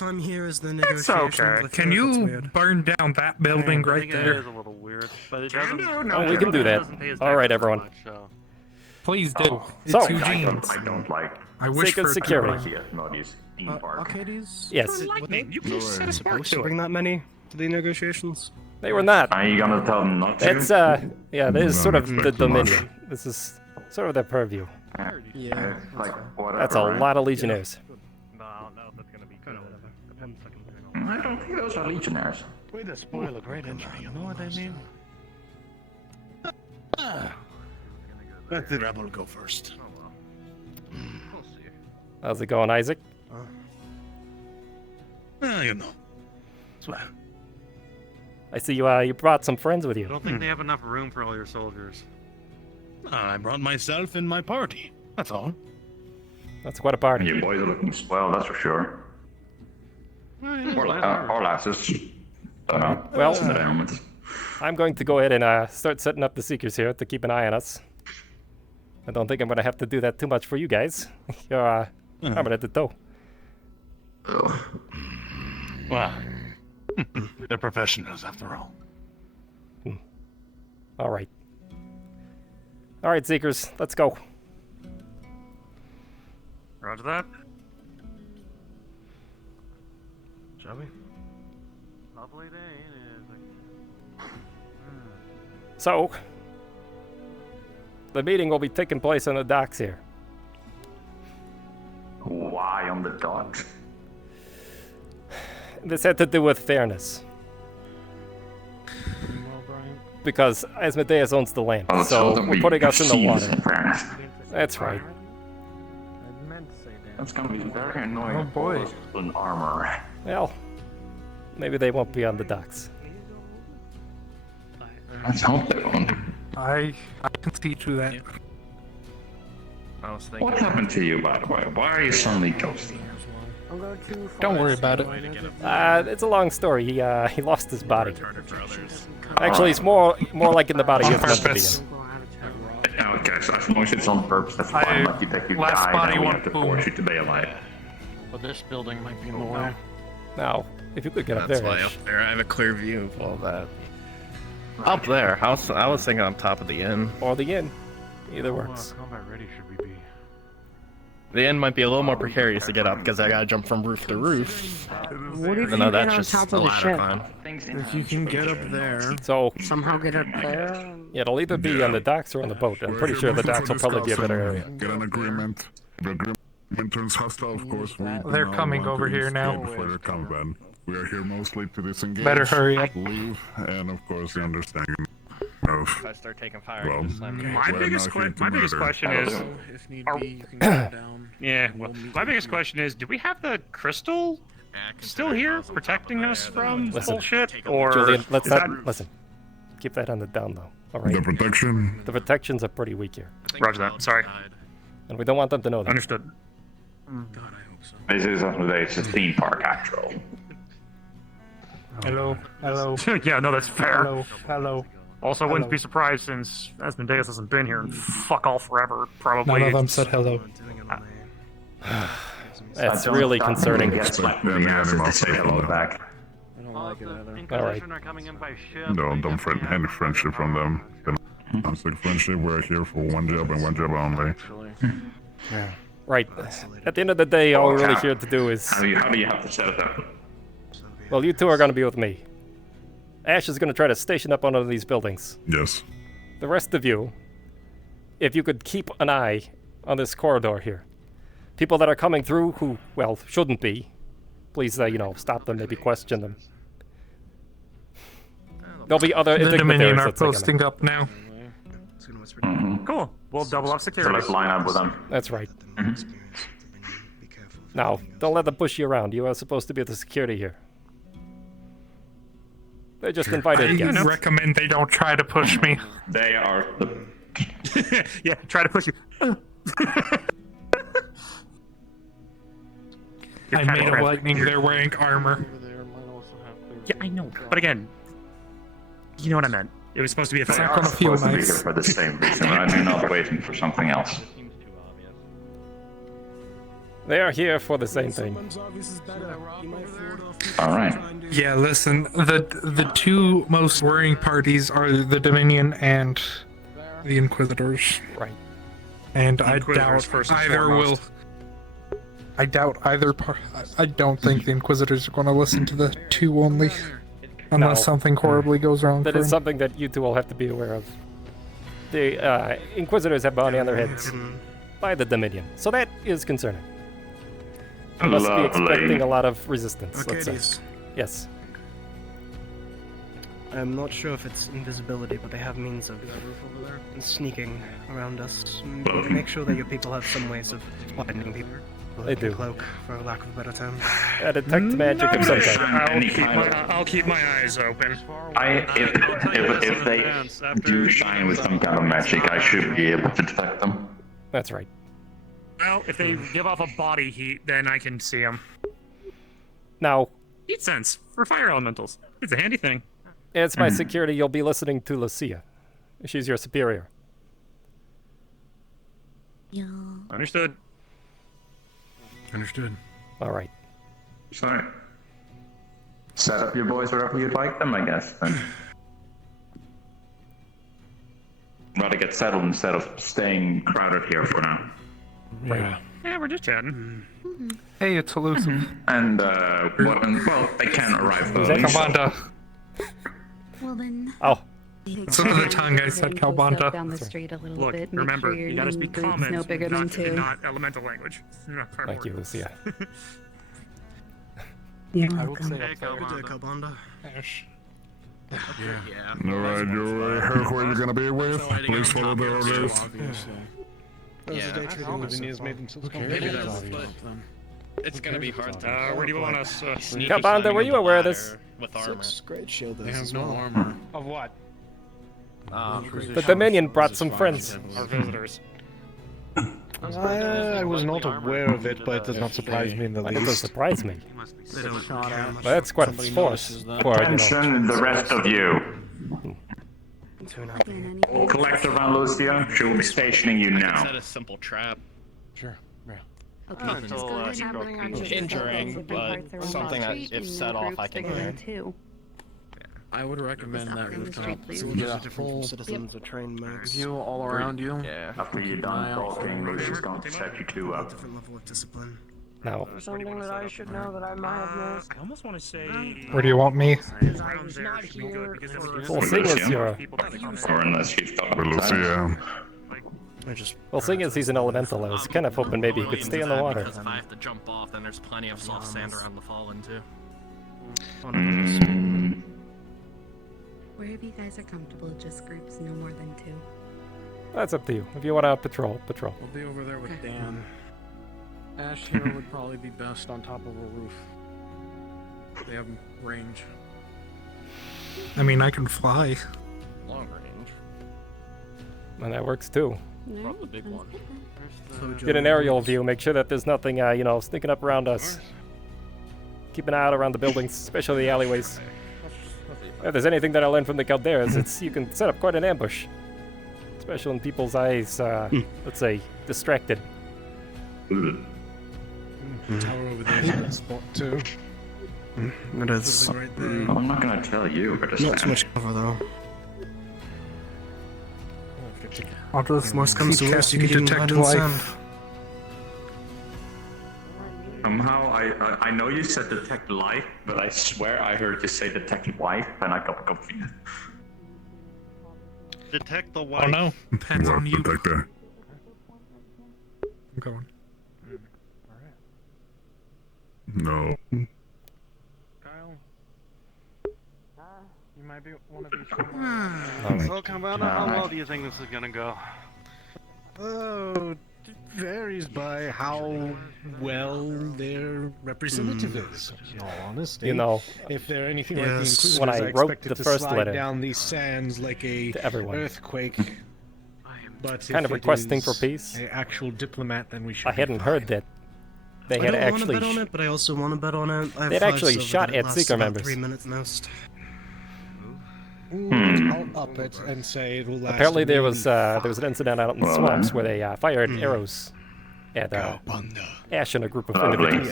guess I'm here as the It's negotiation. okay. Can you burn down that building right there? It is a little weird, but it doesn't. Oh, we can do that. All right, everyone. Please do. It's So, Eugene's. I don't like I wish Sacred for security. Arcadies theme park. Arcadies? Yes, Lightning. You can set a spark Supposed to to bring it. that many to the negotiations? they were not. Are you gonna tell them not to? It's yeah, this is sort of the Dominion. This is sort of their purview. Yeah. Like, whatever, That's a right? lot of Legionnaires. No, I don't know if that's gonna be good. I don't think those are legionnaires. Way to spoil a great entry, you know what I mean? Let the rebel go first. We'll see. How's it going, Isaac? You know. Swear. I see you brought some friends with I you. don't think they have enough room for all your soldiers. I brought myself and my party. That's all. That's quite a party. You boys are looking swell, that's for sure. Or lasses. Don't know. Well, At the moment. I'm going to go ahead and start setting up the Seekers here to keep an eye on us. I don't think I'm going to have to do that too much for you guys. You're armored at the toe. Well, they're professionals after all. All right. All right, Seekers, let's go. Roger that. Shall we? Lovely day, it is. So, the meeting will be taking place on the docks here. Why on the docks? This had to do with fairness. Because Asmodeus owns the land, Well, so that we're we putting us in the perceive water. as fairness. That's right. I meant to say that. That's gonna be very annoying. Oh, boy. In armor. Well, maybe they won't be on the docks. Let's hope they won't. I can see through that. I was thinking. What happened to you, by the way? Why are you suddenly ghosty? Don't worry about it. It's a long story. He lost his body. Actually, it's more like in the body On it's meant to be purpose. in. Okay, so as long as it's on purpose, that's fine. Like you think you last died, body and we one have to boom. force you to be alive. But this building might be in the way. Now, if you could get up That's there, why Ash. up there I have a clear view of all that. Up there, I was thinking on top of the inn. Or the inn. Either works. Combat ready should we be? The inn might be a little more precarious to get up because I gotta jump from roof to roof. What if Even you though get that's on just top the of the ladder ship? climb. If you can get up there. So, Somehow get up there? yeah, it'll either be on the docks or on the boat. I'm pretty sure the docks will probably be a better area. Get an agreement. If the agreement turns hostile, of course, we They're now coming want over to here escape now. before they come, Ben. We are here mostly to disengage. Better hurry up. Leave, and of course, the understanding of. If I start taking fire, Well, you just slam me. My we're biggest not here to my biggest murder. question is, If need Are- be, you can go down. yeah. Well, my biggest question is, do we have the crystal still here protecting us from Listen, bullshit, or Julian, let's is not that- listen. Keep that on the down low. All The right. protection. The protections are pretty weak here, Roger that. Sorry. and we don't want them to know that. Understood. God, I hope so. This is it's a theme park, after all. Hello. Hello. yeah. No, that's fair. Hello. Hello. Also, wouldn't be surprised since Asmodeus hasn't been here in fuck all forever. Probably. None of them said hello. That's really concerning. Yes, like me, to say hello back. I don't like it either. Inquisition are coming in by ship. Don't threaten any friendship from them. Sounds like friendship. We're here for one job and one job only. Right. At the end of the day, all we're really here to do is... How do you have to set it up? Well, you two are going to be with me. Ash is going to try to station up on one of these buildings. Yes. The rest of you, if you could keep an eye on this corridor here. People that are coming through who, well, shouldn't be, please, stop them, maybe question them. There'll be other The Dominion are that's gonna- posting up now. Mm-hmm. Cool. We'll double up So security. let's line up with them. That's right. Be careful. Now, don't let them push you around. You are supposed to be the security here. They're just invited I guests. recommend they don't try to push me. They are the. Yeah, try to push you. I made of lightning. They're wearing armor. Yeah, I know. But again, you know what I meant. It was supposed to be a They fact. are Gonna feel supposed to be nice. here for the same reason. I'm not waiting for something else. They are here for the same thing. All right. Yeah, listen, the two most worrying parties are the Dominion and the Inquisitors. Right. And I Inquisitors doubt first and either will. foremost. I doubt either part. I don't think the Inquisitors are going to listen to the two only, unless No. something horribly goes wrong. That for is them. something that you two will have to be aware of. The Inquisitors have bounty on their heads by the Dominion, so that is concerning. You must be expecting a lot of resistance, let's say. Arcadies. Yes. I'm not sure if it's invisibility, but they have means of sneaking around us. Make sure that your people have some ways of finding people. They do. Cloak, for lack of a better term. Detect magic of some kind. I'll keep my eyes open. If they do shine with some kind of magic, I should be able to detect them. That's right. Well, if they give off a body heat, then I can see them. Now, Heat sense for fire elementals. It's a handy thing. as my security, you'll be listening to Lucia. She's your superior. Yeah. Understood. Understood. All right. Sorry. Set up your boys wherever you'd like them, I guess. Then. Rather get settled instead of staying crowded here for now. Yeah. Yeah, we're just chatting. Hey, it's elusive. And well, they can arrive early. Calbanda. Well then. Oh, So the tongue I said Calbanda. Down the street a little Look, bit. Make remember, sure your you gotta speak group's common, no bigger than two. not elemental language. thank you, Lucia. You're I would welcome. say Calbanda. Alright, you're who you're gonna be with. Please follow the orders. It's gonna be hard to. Where do you want us? Calbanda, were you aware of this? With armor. They have no armor. Of what? The Dominion brought some friends. Our visitors. I was not aware of it, but it does not surprise me in the That doesn't least. surprise me. They don't care much. But that's quite a force for, Attention, the rest of you. Again, anything. Collect around Lucia. She will be stationing you now. Set a simple trap. Okay, just go ahead and bring around your Injuring, different but parts around something the that street if and set your off, I group's can bigger than hear. two. I would recommend that From the rooftop. street, please. So we Those get are a different full from citizens or trained mags. view all around you. Yeah. After you're done talking, Lucia's going to set you two up. Different level of discipline. now, Something that I should know that I might have missed. I almost want to say. Where do you want me? I was not here. well, seeing as you're, Or unless you've got But Lucia, well, seeing as he's an elemental, I was kind of hoping maybe he could stay in the water. Because if I have to jump off, then there's plenty of soft sand around the fallen too. Wherever you guys are comfortable, just groups no more than two. That's up to you. If you want to patrol, patrol. We'll be over there with Dan. Ash here would probably be best on top of a roof. They have range. I mean, I can fly. Long range. And that works too. No, the big one. Get an aerial view, make sure that there's nothing, sneaking up around us. Keep an eye out around the buildings, especially the alleyways. If there's anything that I learned from the Calderas, it's you can set up quite an ambush. Especially when people's eyes, let's say, distracted. Tower over there is a good spot too. It is. Right there. Well, I'm not going to tell you where to Not too stand. much cover though. I'll just Worst comes to keep worst, you casting could even detect hide in life. sand. Somehow, I know you said detect life, but I swear I heard you say detect wife, and I got confused. Detect the Oh white. no. Depends on you. detector. I'm going. No. Kyle. You might be one of these. Alright. Commander, how well do you think this is gonna go? Oh, it varies by how well their representative is. In all honesty, You know, if they're anything like the Yes. Inquisitors, When I I wrote expect the it to first slide letter down these sands like a to everyone. earthquake. But Kind if of it requesting for is peace. an actual diplomat, then we should. I hadn't heard that they I had don't want to actually. bet on it, but I also want to bet on it. I have They'd five actually silver shot that it at lasts Seeker about members. 3 minutes most. I'll up it and say it will last. Apparently, there maybe was an incident out in the Well, swamps then. where they fired arrows And Ash and a group of individuals.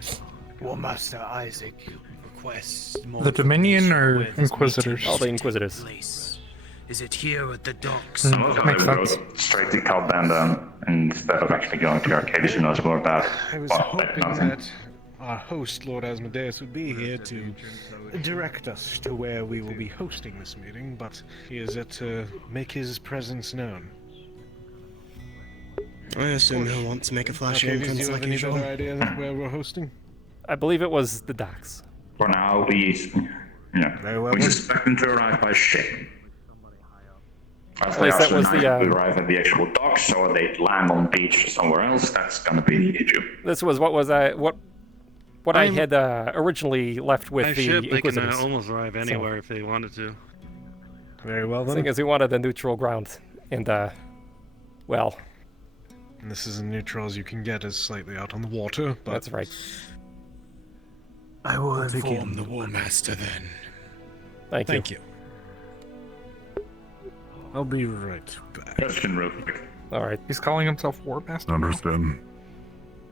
Yes. War Master Isaac requests more. The Dominion or Inquisitors? All the Inquisitors. Is it here at the docks? Some of them Makes go sense. straight to Calbanda instead of actually going to Arcadies, who knows more about. I was well, hoping nothing. that our host, Lord Asmodeus, would be here to direct us to where we will be hosting this meeting, but he is yet to make his presence known. I assume he'll want to make a flashy Arcadies, do entrance you have like any usual. better idea of where we're hosting? I believe it was the docks. For now, we suspect them to arrive by ship. As At least that was the, we arrive at the actual docks, or they land on beach or somewhere else. That's gonna be the issue. This was what I had originally left with the ship, Inquisitors. They can almost arrive anywhere if they wanted to. Very well then. Seeing as we wanted a neutral ground, and well. And this is as neutral as you can get, is slightly out on the water, but... That's right. I will inform the War Master then. Thank you. I'll be right back. Question real quick. Alright. He's calling himself War Master? Understand.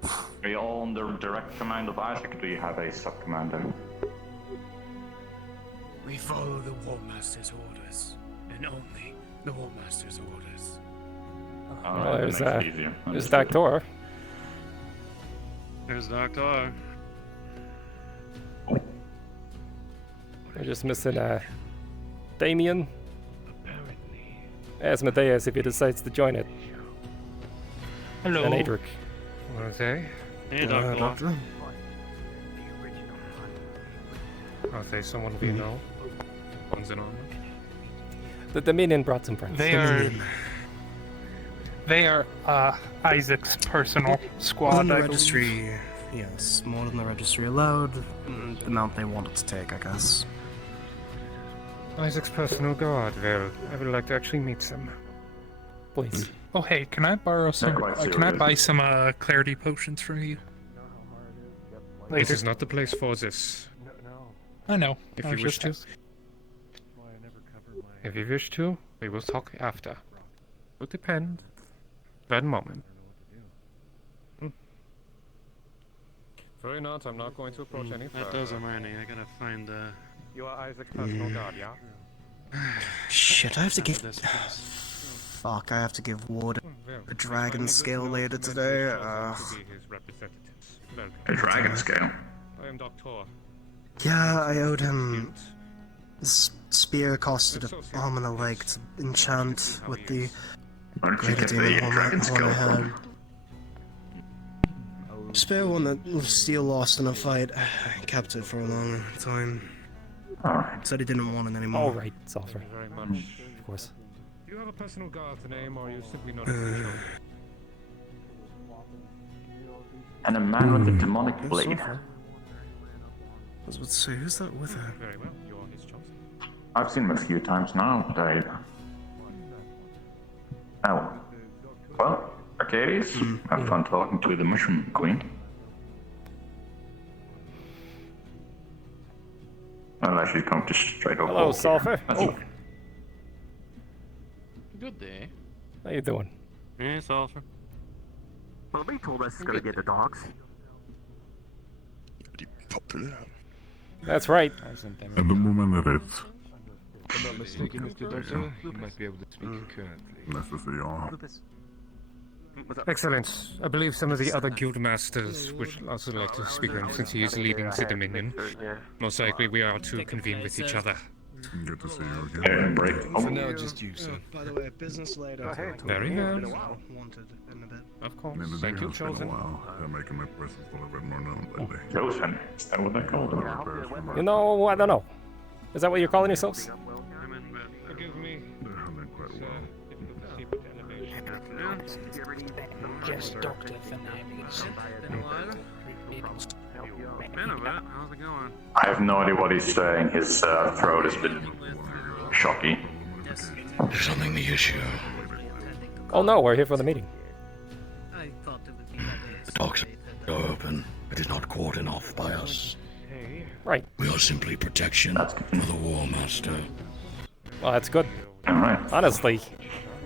Are you all under direct command of Isaac, or do you have a sub-commander? We follow the War Master's orders, and only the War Master's orders. Well, there's Understood. Doctor. There's Doctor. We're just missing Damien. Asmodeus if he decides to join it. Hello. And Adric. Okay. Hey, Doctor. I'll say someone we know. One's in armor. The Dominion brought some friends. They are Isaac's personal More squad. than the I believe. registry, yes, more than the registry allowed. The amount they wanted to take, I guess. Isaac's personal guard. Well, I would like to actually meet them. Please. Oh, hey, can I borrow some? quite Can I serious. buy some clarity potions from you? Later. This is not the place for this. I know. If I you was wish just- to. If you wish to, we will talk after. Will depend. That moment. Worry not, I'm not going to approach any further. That does remind me. I gotta find. You are Isaac's personal guard, yeah? Shit, I have to give. This. Fuck, I have to give Ward Well, a dragon scale later today. to be his representatives. Welcome. A dragon scale. I am Doctor. Yeah, I owed him. His spear costed an arm and a leg to enchant with the Where did you greater get demon the horn dragon I scale had. from? Spare one that Steel lost in a fight. I kept it for a long time. Alright. Said he didn't want it anymore. Alright, Sulfur. Thank you very much. Of course. Do you have a personal guard's name, or are you simply not official? And a man with a demonic blade. I was about to say, who's that with her? Very well, you are his chosen. I've seen him a few times now, but Oh. Well, Arcadies, have fun talking to the Mushroom Queen. Unless she's come just straight over. Hello, Sulfur. That's Oh, Good day. how you doing? Hey, Sulfur. Well, they told us it's gonna get the dogs. That's right. At the moment it is. If I'm not mistaken, Mr. Doctor, you might be able to speak currently. Nice to see you all. Excellent. I believe some of the other guild masters would also like to speak with him since he is leading the Dominion. Most likely we are to convene with each other. Good to see you again. break. For now, just you, sir. By the way, business later. Very well. Wanted in a bit. Of course. Maybe Thank you, it's been a chosen. while. They're making my presence a little bit more known lately. Chosen? Is that what they call them? You know, I don't know. Is that what you're calling yourselves? Forgive me. They're handling quite well. Just Doctor for names. Been a bit. How's it going? I have no idea what he's saying. His throat is a bit shocky. Something the issue. Oh no, we're here for the meeting. The docks are open. It is not cordoned off by us. Right. We are simply protection for the War Master. Well, that's good. Alright. Honestly,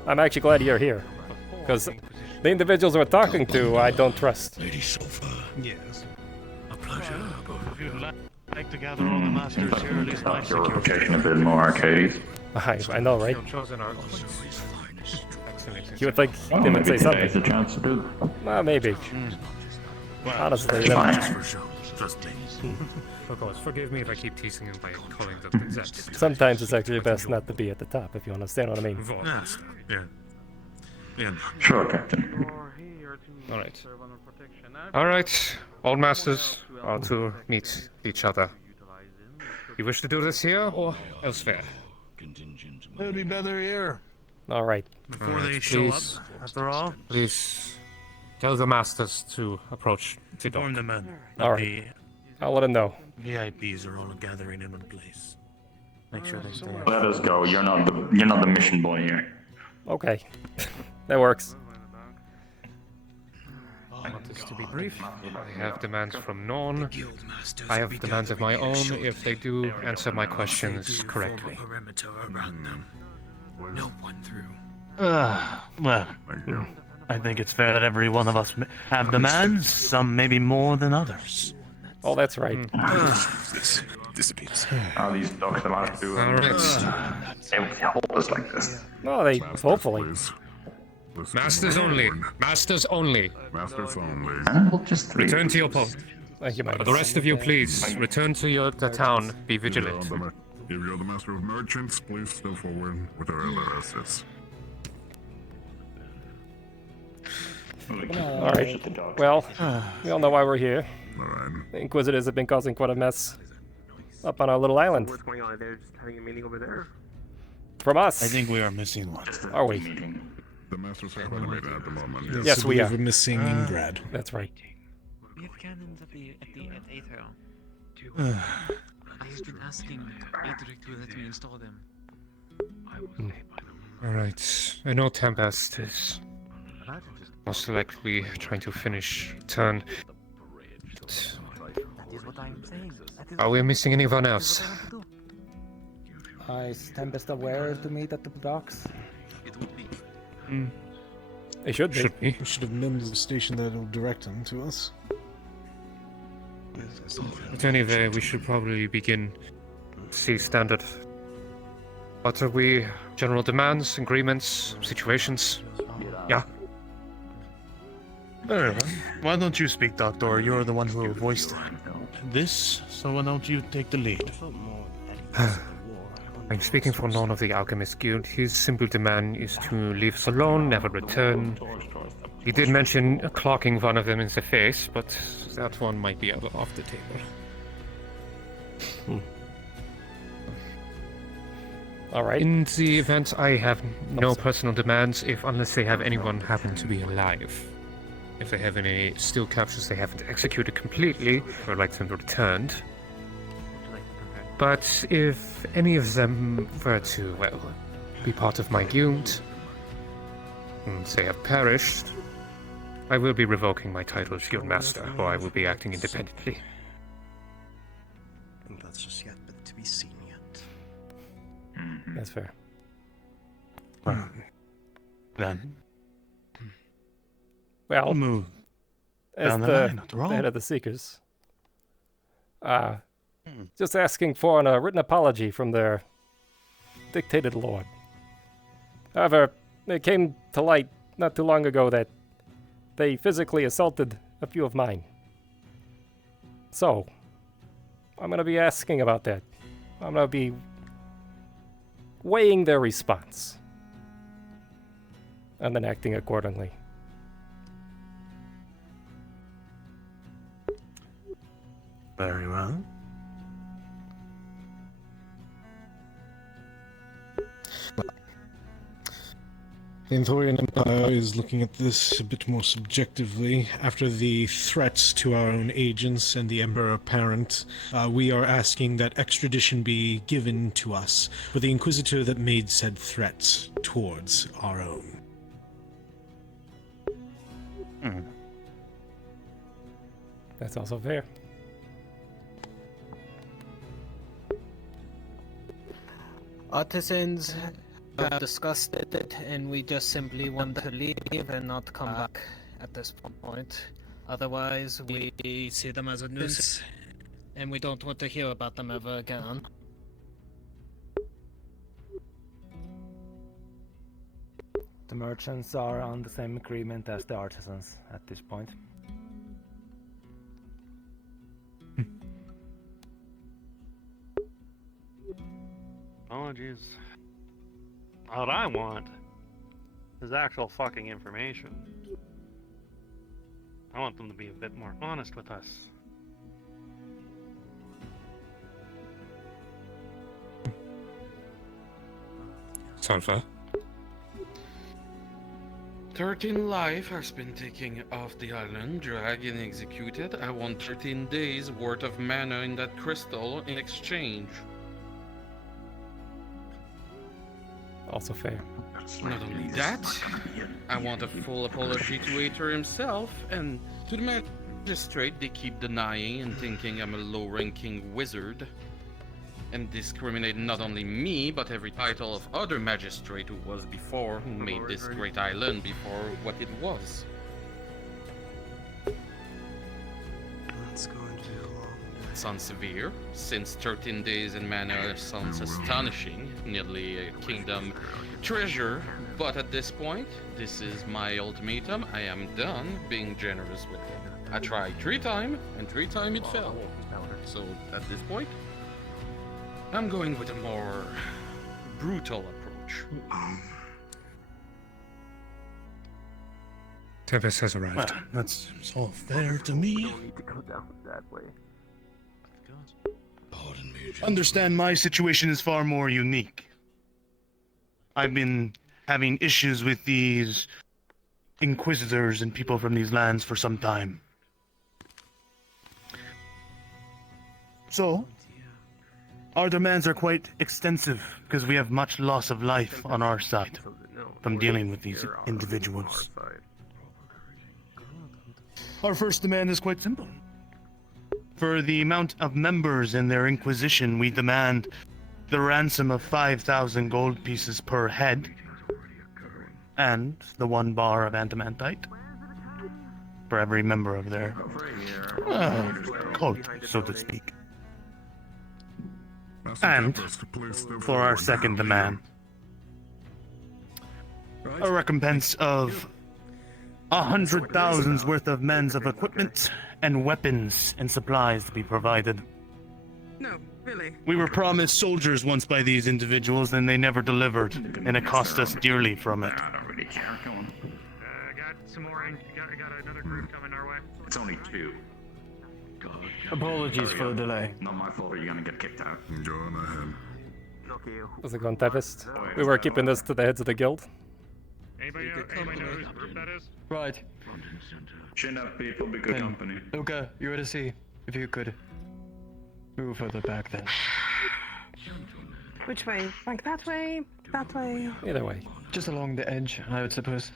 I'm actually glad you're here. Because The individuals we're talking to, I don't trust. Lady Sofa. Yes. A pleasure. If you'd like to gather all the masters here, at least my Your security. reputation a bit more, Arcadies. I know, right? Chosen our You would think Well, they would maybe say today's something. the chance to do that. Well, maybe. Honestly, Fine. Trust me. Of course, forgive me if I keep teasing him by calling them concepts. sometimes it's actually best not to be at the top, if you understand what I mean. Yes. Yeah. Yeah. Sure, Captain. Alright. Alright, all masters are to meet each other. You wish to do this here or elsewhere? It would be better here. Alright. Before they show up, Please, after all, please tell the masters to approach the dock. inform the men that Alright. I'll let him know. the VIPs are all gathering in one place. Make sure they stay. Let us go. You're not the mission boy here. Okay. That works. I want this to be brief. I have demands from Norn. I have demands of my own if they do answer my questions correctly. Perimeter around them. No one through. Well, I think it's fair that every one of us have demands, some maybe more than others. Oh, that's right. This disappears. Are these dogs allowed to hold us like this? No, they hopefully. Masters only. Masters only. Masters only. Just return to your post. Thank you, The rest of you, please return to the town. Be vigilant. If you're the master of merchants, please step forward with our other assets. Alright. Well, we all know why we're here. Alright. The Inquisitors have been causing quite a mess up on our little island. What's going on? They're just having a meeting over there. From us. I think we are missing one. Are we? The masters are elevated at the moment. Yes, we are. We're missing Ingrad. That's right. We have cannons at Aether. I've been asking Aether to let me install them. Alright. I know Tempest is most likely trying to finish turn. That is what I'm saying. Are we missing anyone else? Is Tempest aware to meet at the docks? They should be. We should have known the station that will direct them to us. But anyway, we should probably begin. See standard. What are we? General demands, agreements, situations? Yeah. Very well. Why don't you speak, Doctor? You're the one who voiced this, so why don't you take the lead? I'm speaking for none of the Alchemist Guild. His simple demand is to leave us alone, never return. He did mention clocking one of them in the face, but that one might be off the table. Alright. In the event, I have no personal demands, unless they have anyone happen to be alive. If they have any still captures they haven't executed completely, I would like them returned. But if any of them were to, well, be part of my guild, and they have perished, I will be revoking my title as Guild Master, or I will be acting independently. And that's just yet but to be seen yet. That's fair. Then. Well, move as down the the line, after all. head of the Seekers, just asking for a written apology from their dictated lord. However, it came to light not too long ago that they physically assaulted a few of mine. So, I'm going to be asking about that. I'm going to be weighing their response and then acting accordingly. Very well. The Anthorian Empire is looking at this a bit more subjectively. After the threats to our own agents and the Emperor Apparent, we are asking that extradition be given to us for the Inquisitor that made said threats towards our own. That's also fair. Artisans, have discussed it, and we just simply want to leave and not come back at this point. Otherwise, we see them as a nuisance, and we don't want to hear about them ever again. The merchants are on the same agreement as the artisans at this point. Apologies. What I want is actual fucking information. I want them to be a bit more honest with us. Sounds fair. 13 life has been taken off the island, dragged and executed. I want 13 days worth of mana in that crystal in exchange. Also fair. Not only that, I want a full apology to Aether himself, and to the magistrate they keep denying and thinking I'm a low-ranking wizard, and discriminate not only me, but every title of other magistrate who was before, who made this great island before what it was. That's going to be a long day. Sounds severe, since 13 days in mana sounds astonishing, nearly a kingdom treasure, but at this point, this is my ultimatum. I am done being generous with him. I tried 3 times, and 3 times it fell. So at this point, I'm going with a more brutal approach. Tempest has arrived. Well, that's all fair to me. Need to go down that way. Understand my situation is far more unique. I've been having issues with these Inquisitors and people from these lands for some time. So, our demands are quite extensive because we have much loss of life on our side from dealing with these individuals. Our first demand is quite simple. For the amount of members in their Inquisition, we demand the ransom of 5,000 gold pieces per head, and the 1 bar of adamantite for every member of their cult, so to speak. And for our second demand, a recompense of 100,000's worth of men's of equipment and weapons and supplies to be provided. No, really. We were promised soldiers once by these individuals, and they never delivered, and it cost us dearly from it. I don't really care. Go on. Got some more. Got another group coming our way. It's only 2. Apologies for the delay. Not my fault. You're gonna get kicked out. Go on ahead. How's it going, Tempest? We were keeping this to the heads of the guild. Anybody know whose group that is? Right. Chin up, people. Be good company. Luca, you were to see if you could move further back then. Which way? Like that way? That way? Either way. Just along the edge, I would suppose.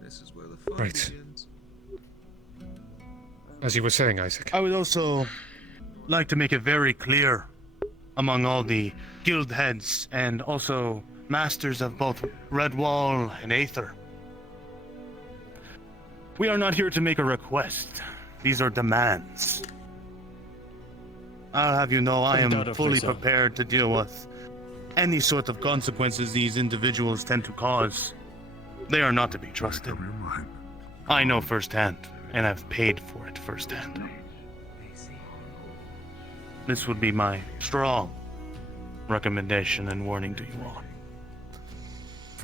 This is where the fun Right. begins. As you were saying, Isaac. I would also like to make it very clear among all the guild heads and also masters of both Redwall and Aether. We are not here to make a request. These are demands. I'll have you know I am fully prepared to deal with any sort of consequences these individuals tend to cause. They are not to be trusted. I know firsthand, and I've paid for it firsthand. This would be my strong recommendation and warning to you all.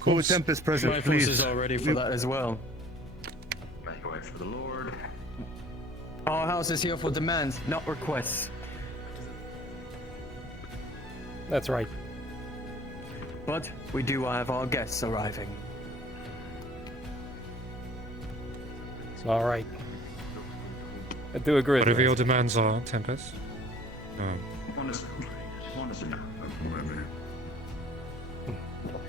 Go with Tempest present, My please. forces are ready for that as well. Make way for the Lord. Our house is here for demands, not requests. That's right. But we do have our guests arriving. All right. I do agree. with Whatever you. your demands are, Tempest. One is enough.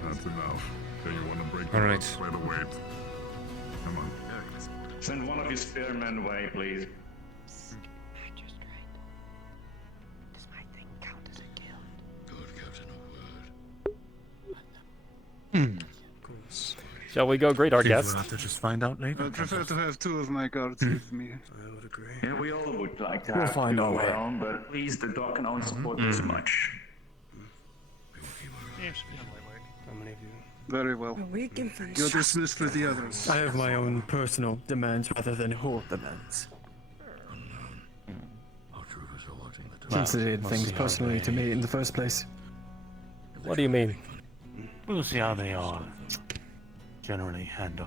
That's enough. Do you want to break the All right. ropes by the weight? Come on. Send one of your spearmen away, please. Does my thing count as a Shall we go greet our If we'll guest? have to just find out later. I prefer to have two of my guards with me. I would agree. Yeah, we all would like to We'll have find two our of way. our own, but please, the dog can only support this much. How many of you? Very well. We can finish. You're dismissed with the others. I have my own personal demands rather than horde demands. Considered things personally to me in the first place. What do you mean? We'll see how they are generally handle.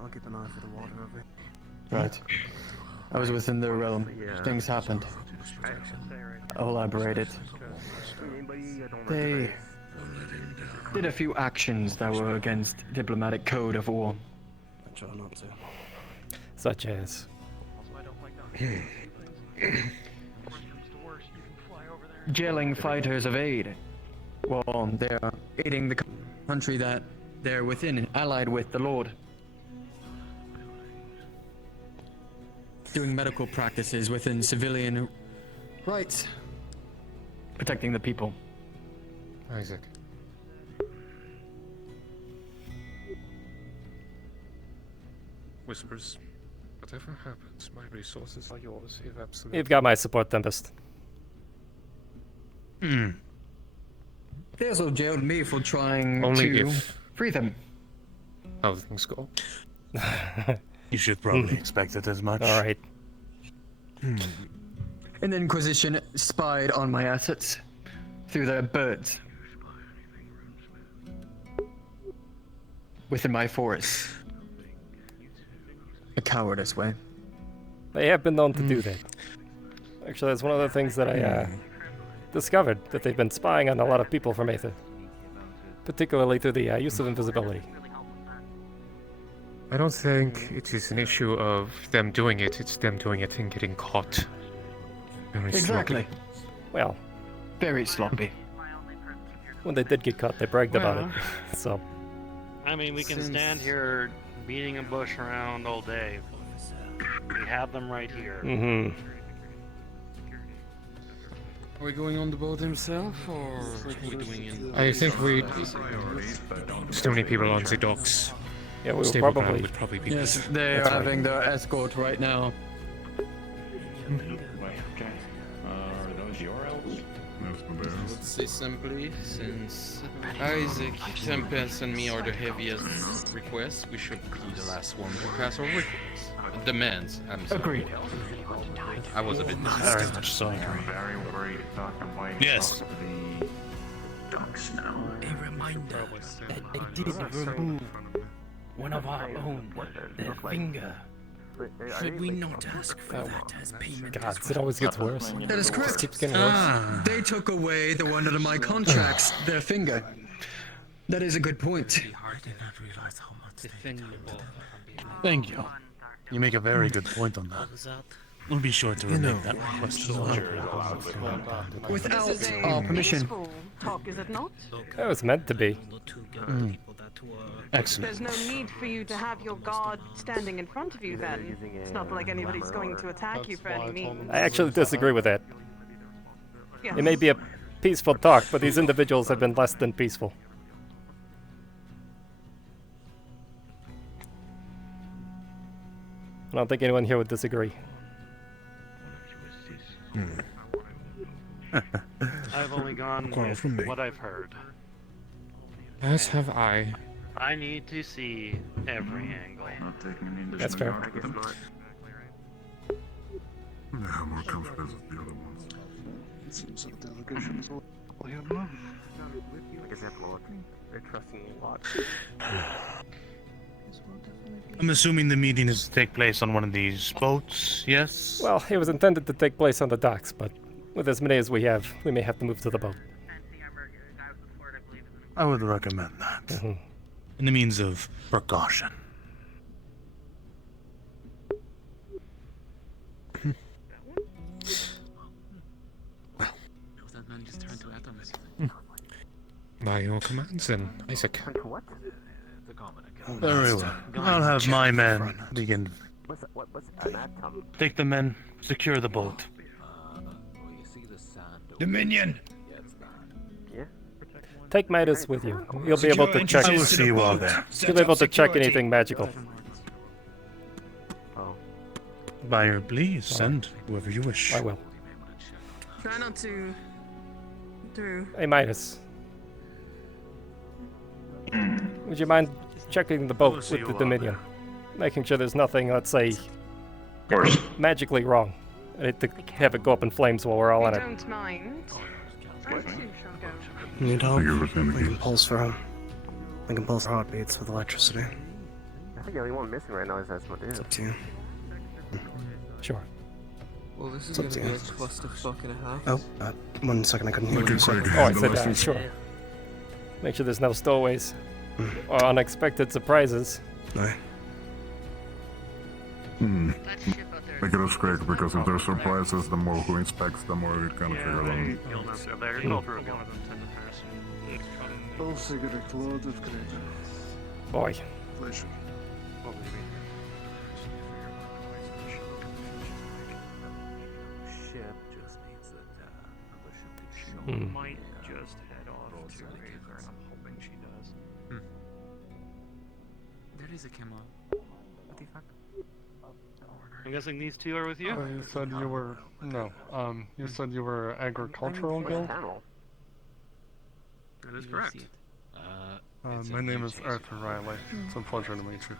I'll keep an eye for the water over here. Right. I was within their realm. Things happened. I'll elaborate it. They did a few actions that were against diplomatic code of war. I try not to. Such as? Jailing fighters of aid. Well, they're aiding the country that they're within, allied with the Lord. Doing medical practices within civilian rights. Protecting the people. Isaac. Whispers. Whatever happens, my resources are yours. You've absolutely. You've got my support, Tempest. They also jailed me for trying Only to if- free them. How things go. You should probably expect it as much. Alright. And the Inquisition spied on my assets through their birds. Within my forest. A cowardice way. They have been known to do that. Actually, that's one of the things that I discovered, that they've been spying on a lot of people from Aether. Particularly through the use of invisibility. I don't think it is an issue of them doing it, it's them doing it and getting caught. Very Exactly. sloppy. Well, very sloppy. When they did get caught, they bragged about it. So. I mean, we can stand here beating a bush around all day. We have them right here. Mm-hmm. Are we going on the boat himself, or what are we doing in? I think we still many people on the docks. Yeah, we will Stable probably. ground would probably be Yes, best. they are That's right. having their escort right now. Okay. Are those your elves? Let's say simply, since Isaac, Tempest, and me are the heaviest requests, we should be the last one to pass our requests. Demands, I'm sorry. Agreed. I was a bit Very much so. I'm very worried about the white Yes. the ducks now. A reminder that they did remove one of our own, their finger. Should we not ask for that as payment? God, it always gets worse. That is correct. It keeps getting worse. They took away the one under my contracts, their finger. That is a good point. Thank you. You make a very good point on that. We'll be sure to relay that request as well. Without our permission. Talk, is it not? It was meant to be. Excellent. There's no need for you to have your guard standing in front of you then. It's not like anybody's going to attack you for any means. I actually disagree with that. Yes. It may be a peaceful talk, but these individuals have been less than peaceful. I don't think anyone here would disagree. I've only gone with what I've heard. As have I. I need to see every angle. Not taking an That's additional fair. guard with them. Yeah, more comfortable with the other ones. It seems like delegation is all here now. They're trusting you a lot. I'm assuming the meeting is to take place on one of these boats, yes? Well, it was intended to take place on the docks, but with as many as we have, we may have to move to the boat. I would recommend that. In the means of precaution. That man just turned to atoms. By your commands then, Isaac. What? Very well. I'll have my men begin. What's an atom? Take the men, secure the boat. Dominion! Take Midas with you. He'll be able to check. I will see you all there. He'll be able to check anything magical. Buyer, please send whoever you wish. I will. Try not to. Hey, Midas. Would you mind checking the boat with the Dominion? Making sure there's nothing, let's say, magically wrong. I hate to have it go up in flames while we're all on it. Don't mind. I too shall go. Need help? We can pulse for him. We can pulse for heartbeats with electricity. I think the only one missing right now is Asmodeus. It's up to you. Sure. Well, this is gonna be a clusterfuck and a half. Oh, 1 second, I couldn't hear you. Oh, I said sure. Make sure there's no stowaways or unexpected surprises. No. Make it a scrape, because if there's surprises, the more who inspects, the more you can figure them. Boy. Might just head off to Aether, and I'm hoping she does. There is a camo. What the fuck? I'm guessing these two are with you? You said you were... No. You said you were agricultural guild? That is correct. My name is Arthur Riley. It's a pleasure to meet you.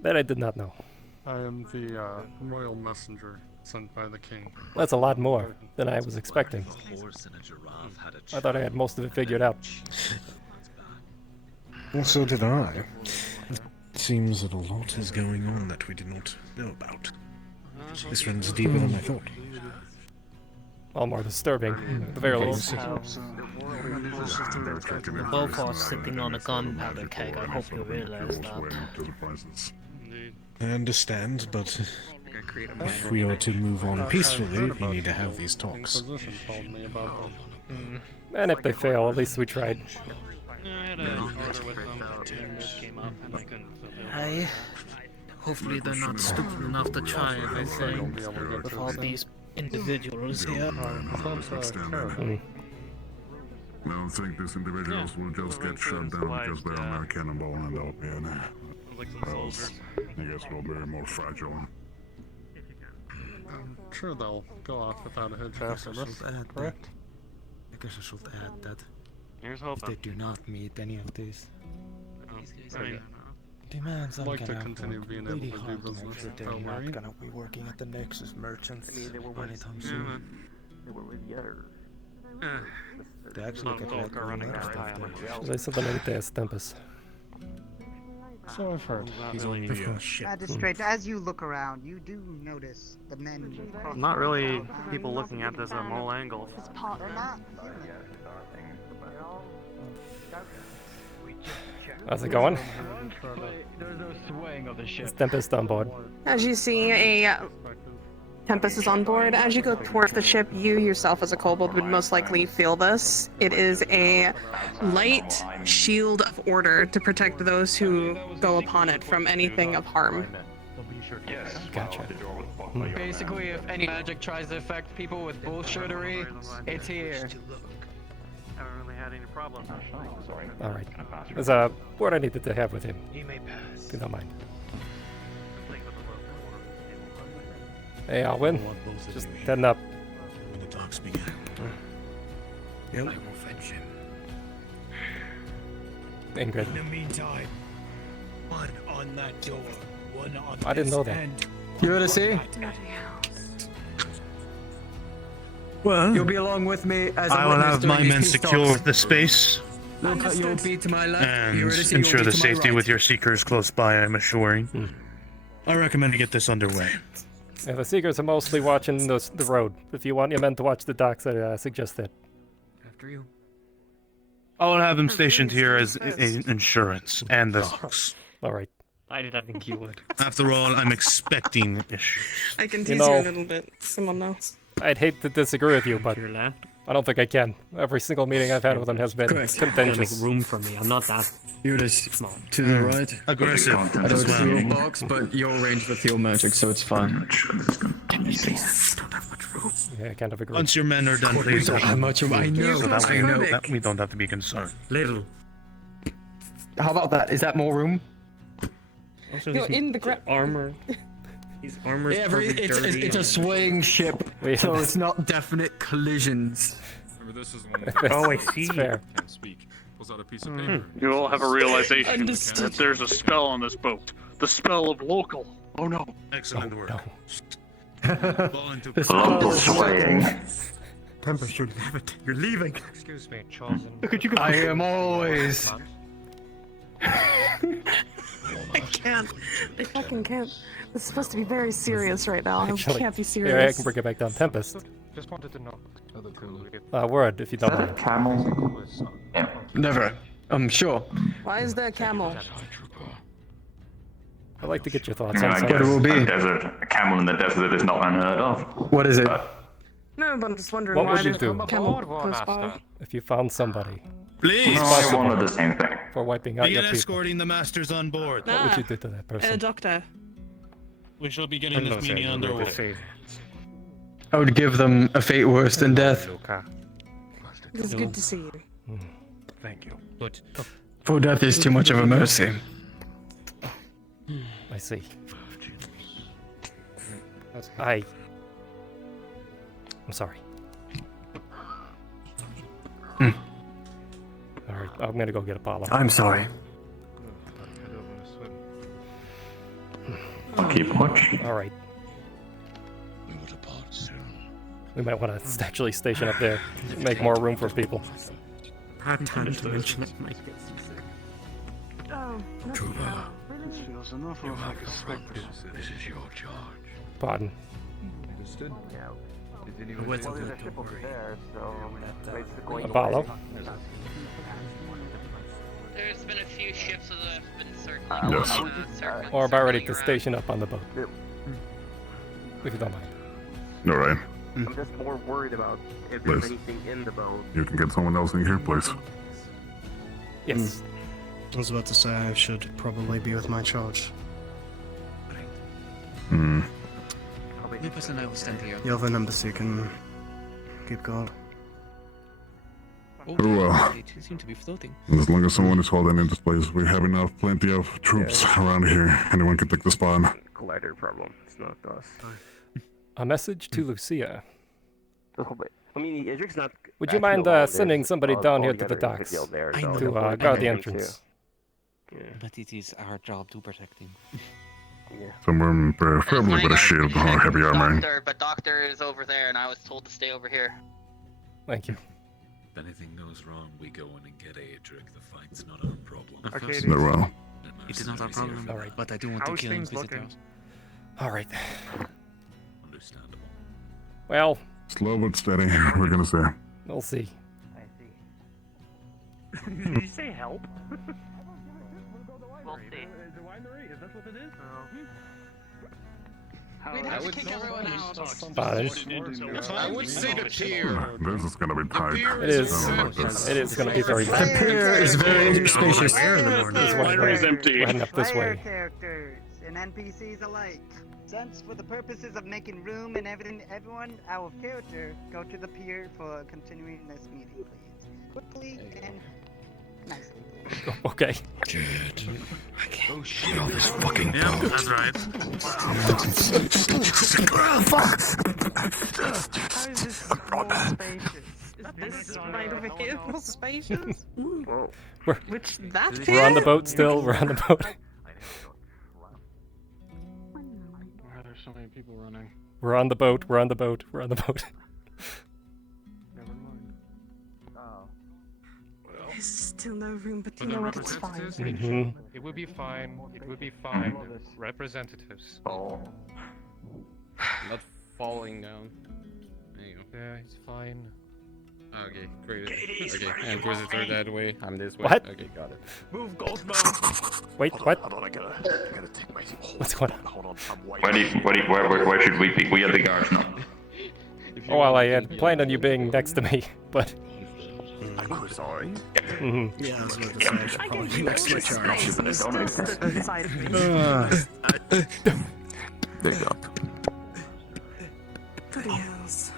That I did not know. I am the royal messenger sent by the king. That's a lot more than I was expecting. I thought I had most of it figured out. Well, so did I. It seems that a lot is going on that we did not know about. This runs deeper than I thought. All more disturbing, at the very least. Both are sitting on a gunpowder keg, I hope you realize that. I understand, but if we are to move on peacefully, we need to have these talks. And if they fail, at least we tried. I had a order with them that came up and I couldn't fulfill. Hey, hopefully they're not stupid enough to try everything with all these individuals here. I don't think these individuals will just get shut down because they don't have a cannonball and opium. Else, I guess we'll be more fragile. I'm sure they'll go off without a hitch after this, correct? I guess I should add that. Here's if they do not meet any of these demands, I'd I'm like to gonna continue being able really to do hard to make business sure they're without not worrying. gonna be working at the Nexus Merchants anytime They soon. were with the other. They actually get red running and around stuff there. They said the Nate Tempest. So I've heard. He's only Magistrate, as you look around, you do notice the men across Not really people looking at this from all angles. They're not. How's it going? There's no swaying of the ship. Is Tempest on board? As you see, a Tempest is on board. As you go towards the ship, you yourself as a kobold would most likely feel this. It is a light shield of order to protect those who go upon it from anything of harm. Gotcha. Basically, if any magic tries to affect people with bullshittery, it's here. Haven't really had any problems. Alright. There's a word I needed to have with him. He may pass. If you don't mind. Hey, I'll win. Just heading up. When the talks begin. I will fetch him. Ingrid. In the meantime, one on that door, one on I didn't know that. end. You want to see? Well, You'll be along with me as a I will witness have during my these men peace secure talks. the space You'll be to my left. and You ready to see? ensure You'll be the to my safety right. with your seekers close by, I'm assuring. I recommend you get this underway. Yeah, the Seekers are mostly watching the road. If you want your men to watch the docks, I suggest that. After you. I will have them stationed here as insurance and the docks. Alright. I didn't think you would. After all, I'm expecting issues. I can You tease know- you a little bit. Someone knows. I'd hate to disagree with you, but I don't think I can. Every single meeting I've had with them has been contentious. Room for me. I'm not that. You're just to the right. Aggressive I know it's a box, but you're ranged with heal magic, so it's fine. Please, don't have much Yeah, I kind of agree. Once your men are done, please. How much of I know? So that we know that we don't have to be concerned. Little. How about that? Is that more room? You're in the ground. Armor. His armor's Yeah, but perfect dirty. it's a swaying ship, so it's not definite collisions. Remember, this is Oh, I see. Fair. Can't speak. Pulls out a piece of paper. You all have a realization Understood. that there's a spell on this boat. The spell of local. Oh no. Excellent work. Fall into Local swaying. Tempest, you have it. You're leaving. Excuse me, Chosen. Look at you go. I am always. I can't. I fucking can't. This is supposed to be very serious right now. Actually, I can't be yeah, I serious. can bring it back down. Tempest. Just wanted to know. Word, if you don't mind. Camel? Yeah. Never. I'm sure. Why is there a camel? I'd like to get your thoughts I on guess something. it will be. a camel in the desert is not unheard of. What is it? No, but I'm just wondering What why would you there's do? a camel close by. If you found somebody Please. I wanted the same thing. for wiping out Begin your people, escorting the masters on board. what would you do to that person? Doctor. We shall be getting this meeting underway. I would give them a fate worse than death. It is good to see you. Thank you. But For death is too much of a mercy. I see. I'm sorry. Alright, I'm gonna go get Apollo. I'm sorry. I'll keep watch. Alright. We might want to actually station up there. Make more room for people. had time to mention it. Oh, This feels an awful like a spectre. This is your charge. Pardon. Understood. Yeah. Well, there's a ship over there, so basically Apollo. There's been a few ships that have been circling. Yes. Or about ready to station up on the boat. If you don't mind. All right. I'm just more worried about if there's anything in the boat. You can get someone else in here, please. Yes. I was about to say I should probably be with my charge. Hmm. Lucas and I will stand here. You have a number so you can keep guard. Oh, well. they two seem to be floating. As long as someone is holding in this place, we have plenty of troops around here. Anyone can take the spawn. Collider problem. It's not us. A message to Lucia. I mean, Idric's not. Would you mind sending somebody down here to the docks to guard the entrance? Yeah. But it is our job to protect him. Yeah. Someone preferably with a shield or heavy armor. But Doctor is over there, and I was told to stay over here. Thank you. If anything goes wrong, we go in and get Aether. The fight's not our problem. Arcadies. Very well. It is not our problem. All right. But I do want to kill Inquisitors. All right. Understandable. Well. Slow but steady, we're gonna say. We'll see. Did you say help? We'll see. The winery? Is that what it is? We'd have to kick everyone out. I would say the pier. This is gonna be tight. It is. It is going to be very tight. The pier is very spacious. Winery is empty. We're heading up this Player way. characters and NPCs alike. Since for the purposes of making room and everyone out of character, go to the pier for continuing this meeting, please. Quickly and nicely. Okay. Good. Oh shit! All this fucking boat. Yeah, that's right. Oh fuck! How is this more spacious? Is this right over here more spacious? Which that pier? We're on the boat still. We're on the boat. There's so many people running. We're on the boat. We're on the boat. We're on the boat. Never mind. There's still no room, but you know what? It's fine. Mm-hmm. It will be fine. It will be fine. Representatives. Oh. Not falling down. There you go. Yeah, it's fine. Okay, great. Okay, Inquisitor that way. I'm this way. What? Okay, got it. Move, gold mode. Wait, what? Hold on, I gotta take my. What's going on? Hold on, I'm white. Where should we be? We are the guards now. Oh, well, I had planned on you being next to me, but. I'm sorry. Mm-hmm. Yeah, I was about to say I should probably be next to my charge. There you go. Bloody hells.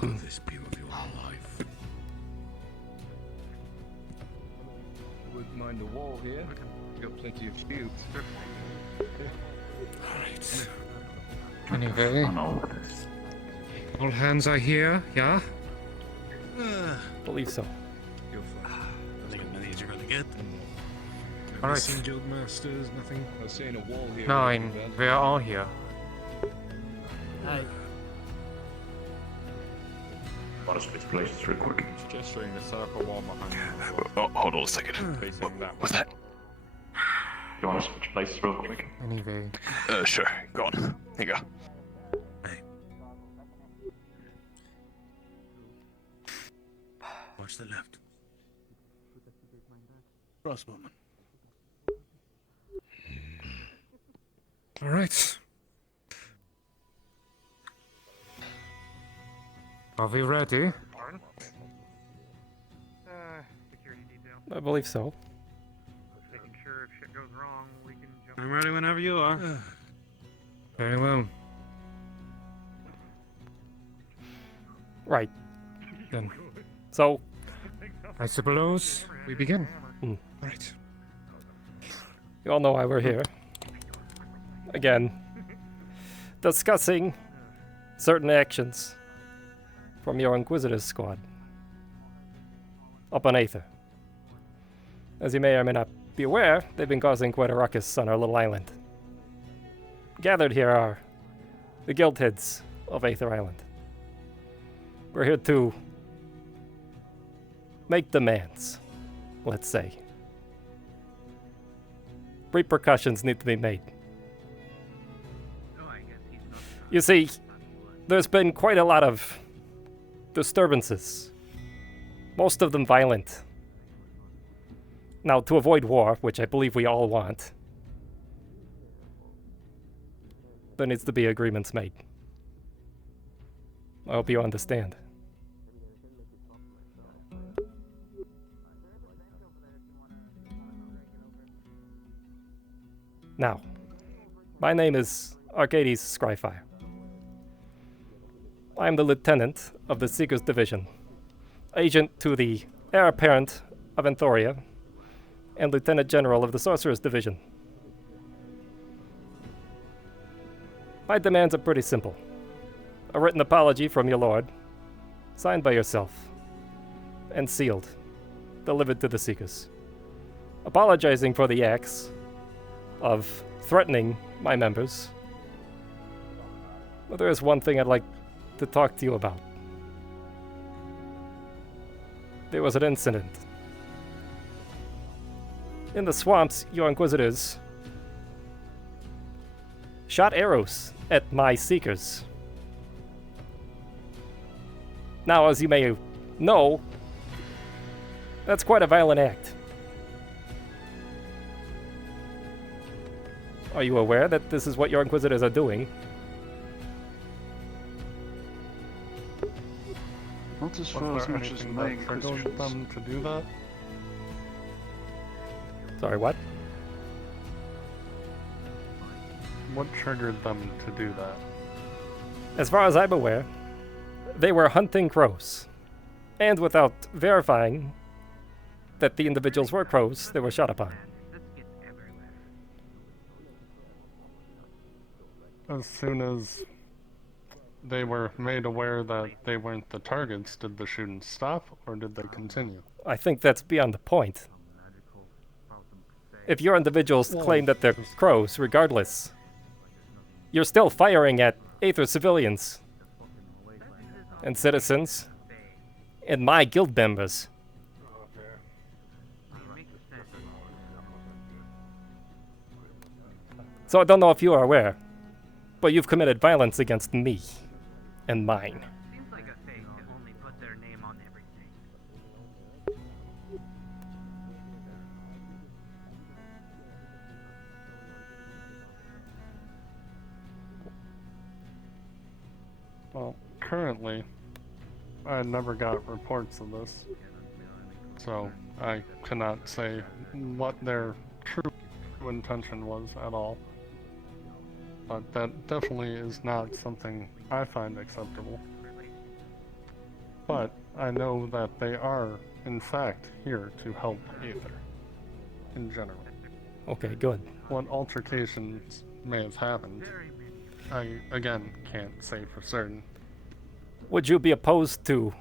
will this be of your life? Wouldn't mind a wall here. Got plenty of shields. Alright. Anyway. All hands are here, yeah? Believe so. Many you're gonna get. Alright. Seen guild masters, nothing. I was saying a wall here. Nine. We are all here. Hi. Want to switch places real quick? Gesturing the circle wall behind you. Oh, hold on a second. Facing that What's that? You want to switch places real quick? Anyway. Sure. Go on. Here you go. Watch the left. Crossbowman. Alright. Are we ready? Security detail. I believe so. Making sure if shit goes wrong, we can jump. I'm ready whenever you are. Very well. Right. Then. So. I suppose we begin. Right. You all know why we're here. Again. Discussing certain actions from your Inquisitors squad up on Aether. As you may or may not be aware, they've been causing quite a ruckus on our little island. Gathered here are the guild heads of Aether Island. We're here to make demands, let's say. Repercussions need to be made. You see, there's been quite a lot of disturbances, most of them violent. Now, to avoid war, which I believe we all want, there needs to be agreements made. I hope you understand. Now, my name is Arcadies Skryfire. I am the lieutenant of the Seekers Division, agent to the heir apparent of Enthoria, and lieutenant general of the Sorcerers Division. My demands are pretty simple. A written apology from your lord, signed by yourself, and sealed, delivered to the Seekers, apologizing for the acts of threatening my members. But there is one thing I'd like to talk to you about. There was an incident. In the swamps, your Inquisitors shot arrows at my Seekers. Now, as you may know, that's quite a violent act. Are you aware that this is what your Inquisitors are doing? Not as far as much as my Inquisitors. Them to do that? Sorry, what? What triggered them to do that? As far as I'm aware, they were hunting crows. And without verifying that the individuals were crows, they were shot upon. As soon as they were made aware that they weren't the targets, did the shooting stop, or did they continue? I think that's beyond the point. If your individuals claim that they're crows, regardless, you're still firing at Aether civilians and citizens and my guild members. So I don't know if you are aware, but you've committed violence against me and mine. Seems like a fake to only put their name on everything. Well, currently, I never got reports of this, so I cannot say what their true intention was at all. But that definitely is not something I find acceptable. But I know that they are, in fact, here to help Aether, in general. Okay, good. What altercations may have happened, I, again, can't say for certain. Would you be opposed to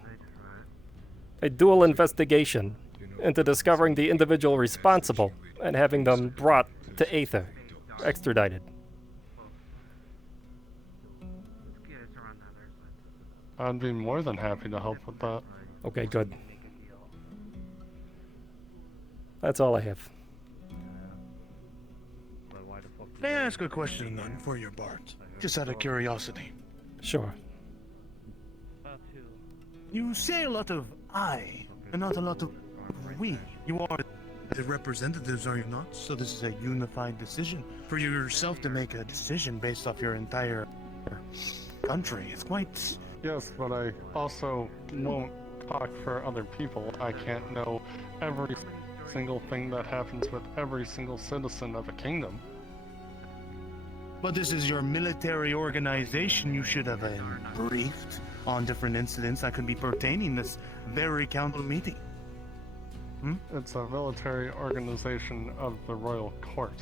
a dual investigation into discovering the individual responsible and having them brought to Aether, extradited? I'd be more than happy to help with that. Okay, good. That's all I have. May I ask a question then for your Bart? Just out of curiosity. Sure. You say a lot of I, and not a lot of we. You are the representatives, are you not? So this is a unified decision for yourself to make a decision based off your entire country. It's quite... Yes, but I also won't talk for other people. I can't know every single thing that happens with every single citizen of a kingdom. But this is your military organization. You should have been briefed on different incidents that could be pertaining this very council meeting. It's a military organization of the royal court.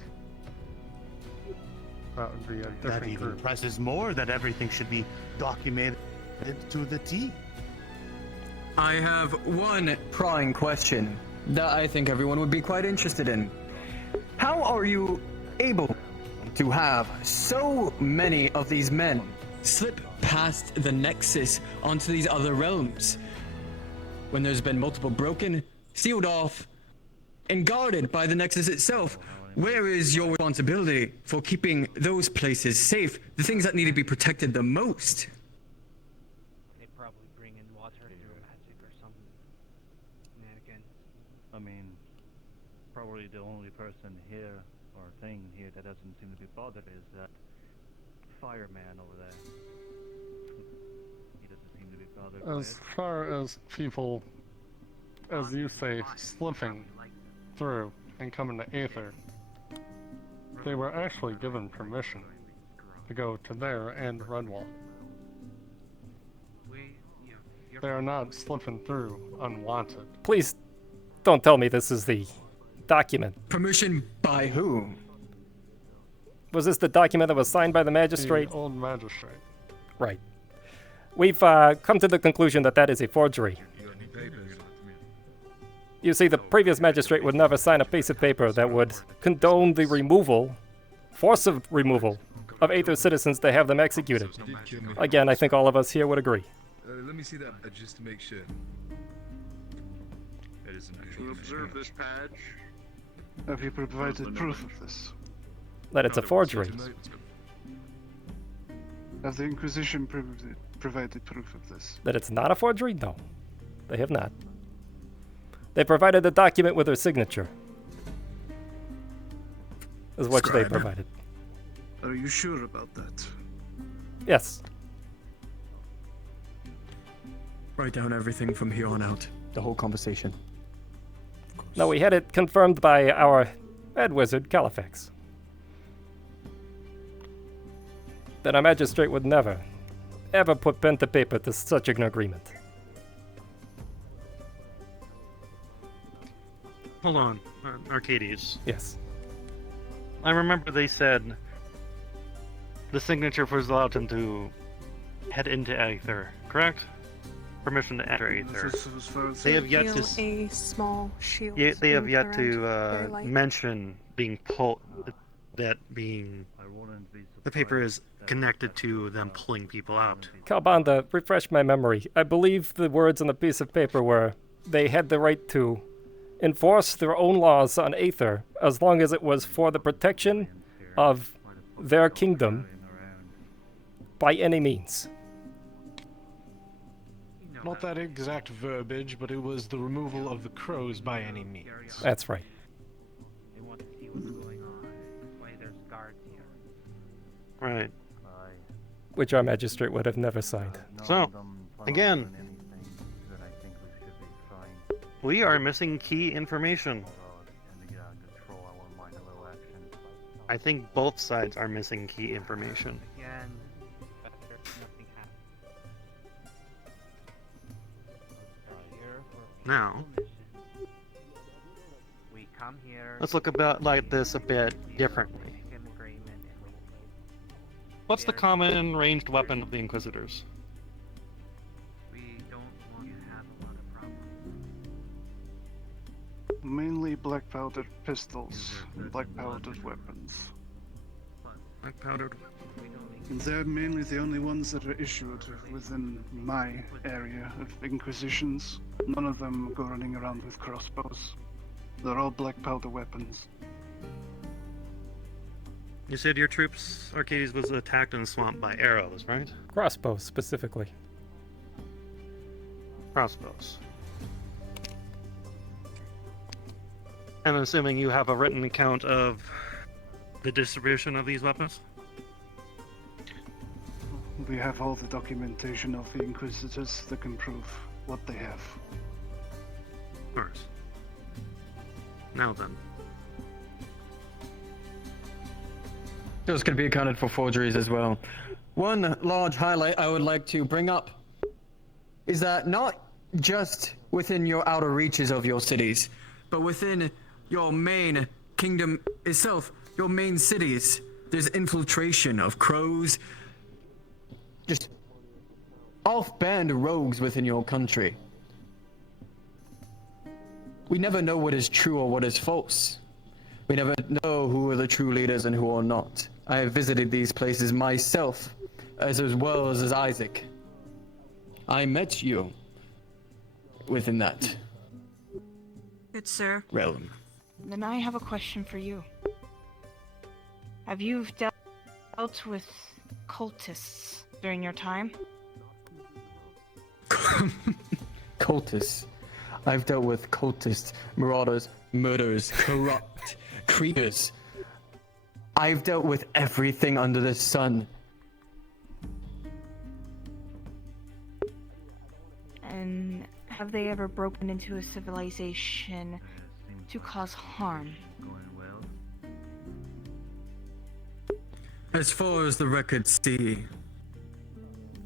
That would be a different That even group. presses more that everything should be documented to the T. I have one prying question that I think everyone would be quite interested in. How are you able to have so many of these men slip past the nexus onto these other realms when there's been multiple broken, sealed off, and guarded by the nexus itself? Where is your responsibility for keeping those places safe, the things that need to be protected the most? They probably bring in water through magic or some shenanigans. I mean, probably the only person here or thing here that doesn't seem to be bothered is that fireman over there. He doesn't seem to be bothered by As it. far as people, as you say, slipping through and coming to Aether, they were actually given permission to go to there and Redwall. They are not slipping through unwanted. Please don't tell me this is the document. Permission by who? Was this the document that was signed by the magistrate? The old magistrate. Right. We've come to the conclusion that that is a forgery. You see, the previous magistrate would never sign a piece of paper that would condone the removal, forcible removal, of Aether citizens to have them executed. Again, I think all of us here would agree. Let me see that badge just to make sure. It is an actual observe this badge. Have you provided proof of this? That it's a forgery. Have the Inquisition provided proof of this? That it's not a forgery? No. They have not. They provided the document with their signature. Is what they provided. Are you sure about that? Yes. Write down everything from here on out. The whole conversation. No, we had it confirmed by our head wizard, Califax. That a magistrate would never, ever put pen to paper to such an agreement. Hold on, Arcadies. Yes. I remember they said the signature was allowed them to head into Aether, correct? Permission to enter Aether. They have yet to a small shield. Yeah, they have yet around to their light. mention being pulled. That being the paper is connected to them pulling people out. Kalbanda, refresh my memory. I believe the words on the piece of paper were they had the right to enforce their own laws on Aether as long as it was for the protection of their kingdom by any means. Not that exact verbiage, but it was the removal of the crows by any means. That's right. They want to see what's going on. That's why there's guards here. Right. Which our magistrate would have never signed. So, again, we are missing key information. I think both sides are missing key information. Again, but there's nothing happening. Now, We come here. let's look about like this a bit differently. make an agreement and we What's the common ranged weapon of the Inquisitors? we don't want to have a lot of problems. Mainly black powdered pistols and black powdered weapons. Black powdered. And they're mainly the only ones that are issued within my area of Inquisitions. None of them go running around with crossbows. They're all black powder weapons. You said your troops, Arcadies, was attacked in the swamp by arrows, right? Crossbows, specifically. Crossbows. I'm assuming you have a written account of the distribution of these weapons? We have all the documentation of the Inquisitors that can prove what they have. Of course. Now then. Those could be accounted for forgeries as well. One large highlight I would like to bring up is that not just within your outer reaches of your cities, but within your main kingdom itself, your main cities, there's infiltration of crows, just off-band rogues within your country. We never know what is true or what is false. We never know who are the true leaders and who are not. I have visited these places myself, as well as Isaac. I met you within that Good sir. realm. Then I have a question for you. Have you dealt with cultists during your time? Cultists. I've dealt with cultists, marauders, murderers, corrupt creepers. I've dealt with everything under the sun. And have they ever broken into a civilization to cause harm? As far as the records see,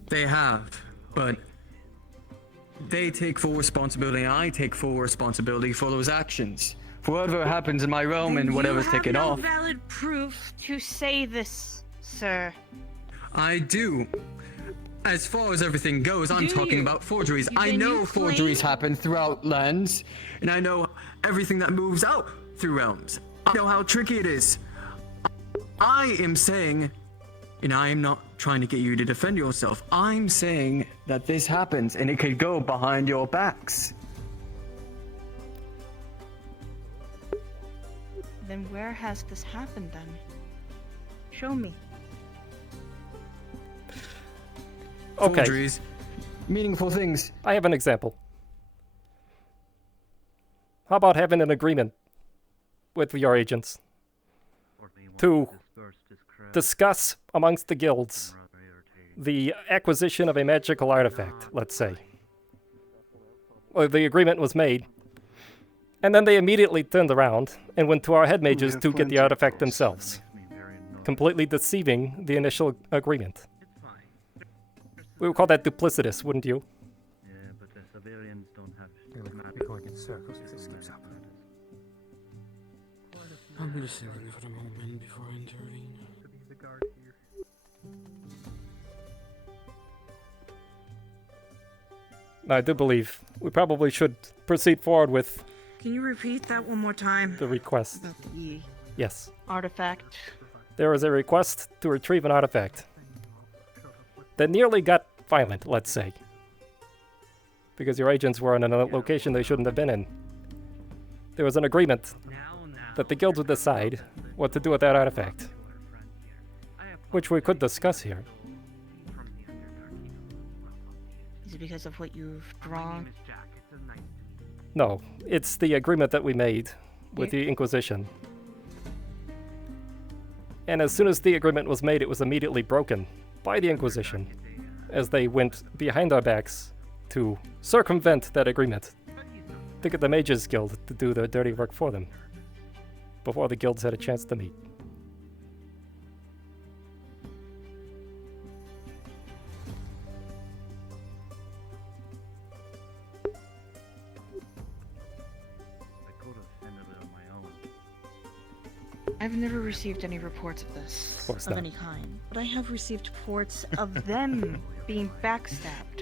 they have, but they take full responsibility and I take full responsibility for those actions. For whatever happens in my realm and whatever's taken off. You have no valid proof to say this, sir. I do. As far as everything goes, I'm talking about forgeries. I Then know you forgeries claim- happen throughout lands, and I know everything that moves out through realms. I know how tricky it is. I am saying, and I am not trying to get you to defend yourself, I'm saying that this happens and it could go behind your backs. Then where has this happened then? Show me. Okay. Forgeries. Meaningful things. I have an example. How about having an agreement with your agents to discuss amongst the guilds the acquisition of a magical artifact, let's say. Well, the agreement was made, and then they immediately turned around and went to our head mages to get the artifact themselves, completely deceiving the initial agreement. We would call that duplicitous, wouldn't you? Yeah, but the civilians don't have. We're going in circles as this keeps up. I'm listening for a moment before entering. I do believe we probably should proceed forward with Can you repeat that one more time? the request. About the Yes. artifact. There was a request to retrieve an artifact that nearly got violent, let's say. Because your agents were in a location they shouldn't have been in. There was an agreement that the guilds would decide what to do with that artifact, which we could discuss here. Is it because of what you've drawn? No, it's the agreement that we made with the Inquisition. And as soon as the agreement was made, it was immediately broken by the Inquisition, as they went behind our backs to circumvent that agreement, to get the Mages Guild to do the dirty work for them, before the guilds had a chance to meet. I've never received any reports of this, Of course of not. any kind, but I have received reports of them being backstabbed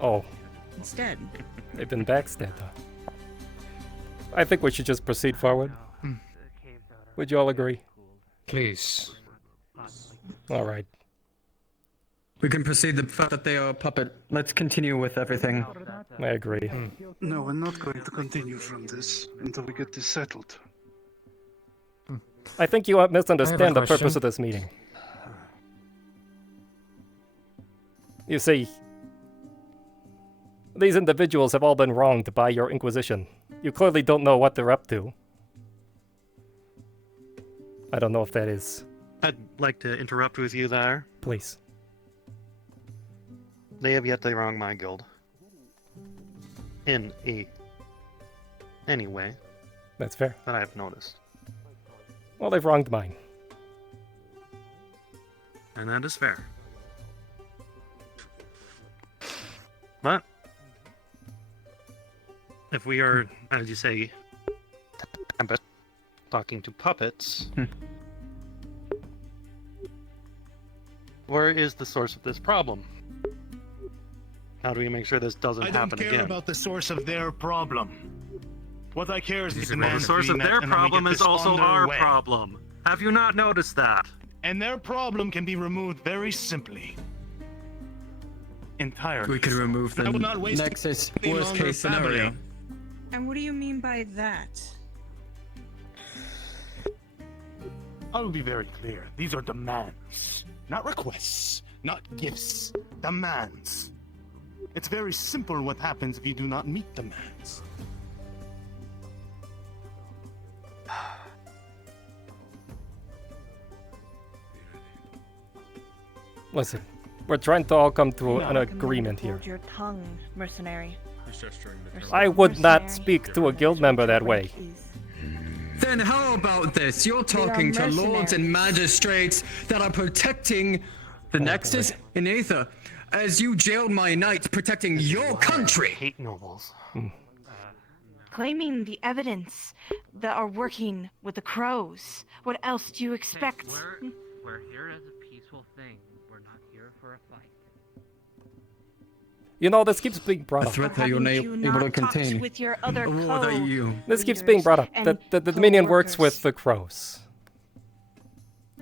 Oh, instead. they've been backstabbed, huh? I think we should just proceed forward. Would you all agree? Please. Alright. We can proceed the fact that they are a puppet. Let's continue with everything. I agree. No, we're not going to continue from this until we get this settled. I think you misunderstand the purpose question. of this meeting. You see, these individuals have all been wronged by your Inquisition. You clearly don't know what they're up to. I don't know if that is. I'd like to interrupt with you there. Please. They have yet to wrong my guild. In any way. That's fair. That I have noticed. Well, they've wronged mine. And that is fair. But if we are, as you say, talking to puppets, where is the source of this problem? How do we make sure this doesn't I happen don't care again? about the source of their problem. What I care is the Well, demand the source to of be their met, and then we problem get is this also on their our way. problem. Have you not noticed that? And their problem can be removed very simply. Entirely. We could remove I the will not waste Nexus any worst longer case scenario. babbling. And what do you mean by that? I will be very clear. These are demands, not requests, not gifts. Demands. It's very simple what happens if you do not meet demands. Listen, we're trying to all come to an You can agreement here. hold your tongue, mercenary. I would not speak to a guild member that way. Then how about this? You're talking to lords and magistrates that are protecting the Nexus in Aether, as you jailed my knights protecting your country. Hate nobles. Claiming the evidence that are working with the crows. What else do you expect? We're here as a peaceful thing. We're not here for a fight. You know, this keeps being brought up. Threat that you're able to contain. With your other A war that you. This keeps being brought up. That the Dominion works with the crows.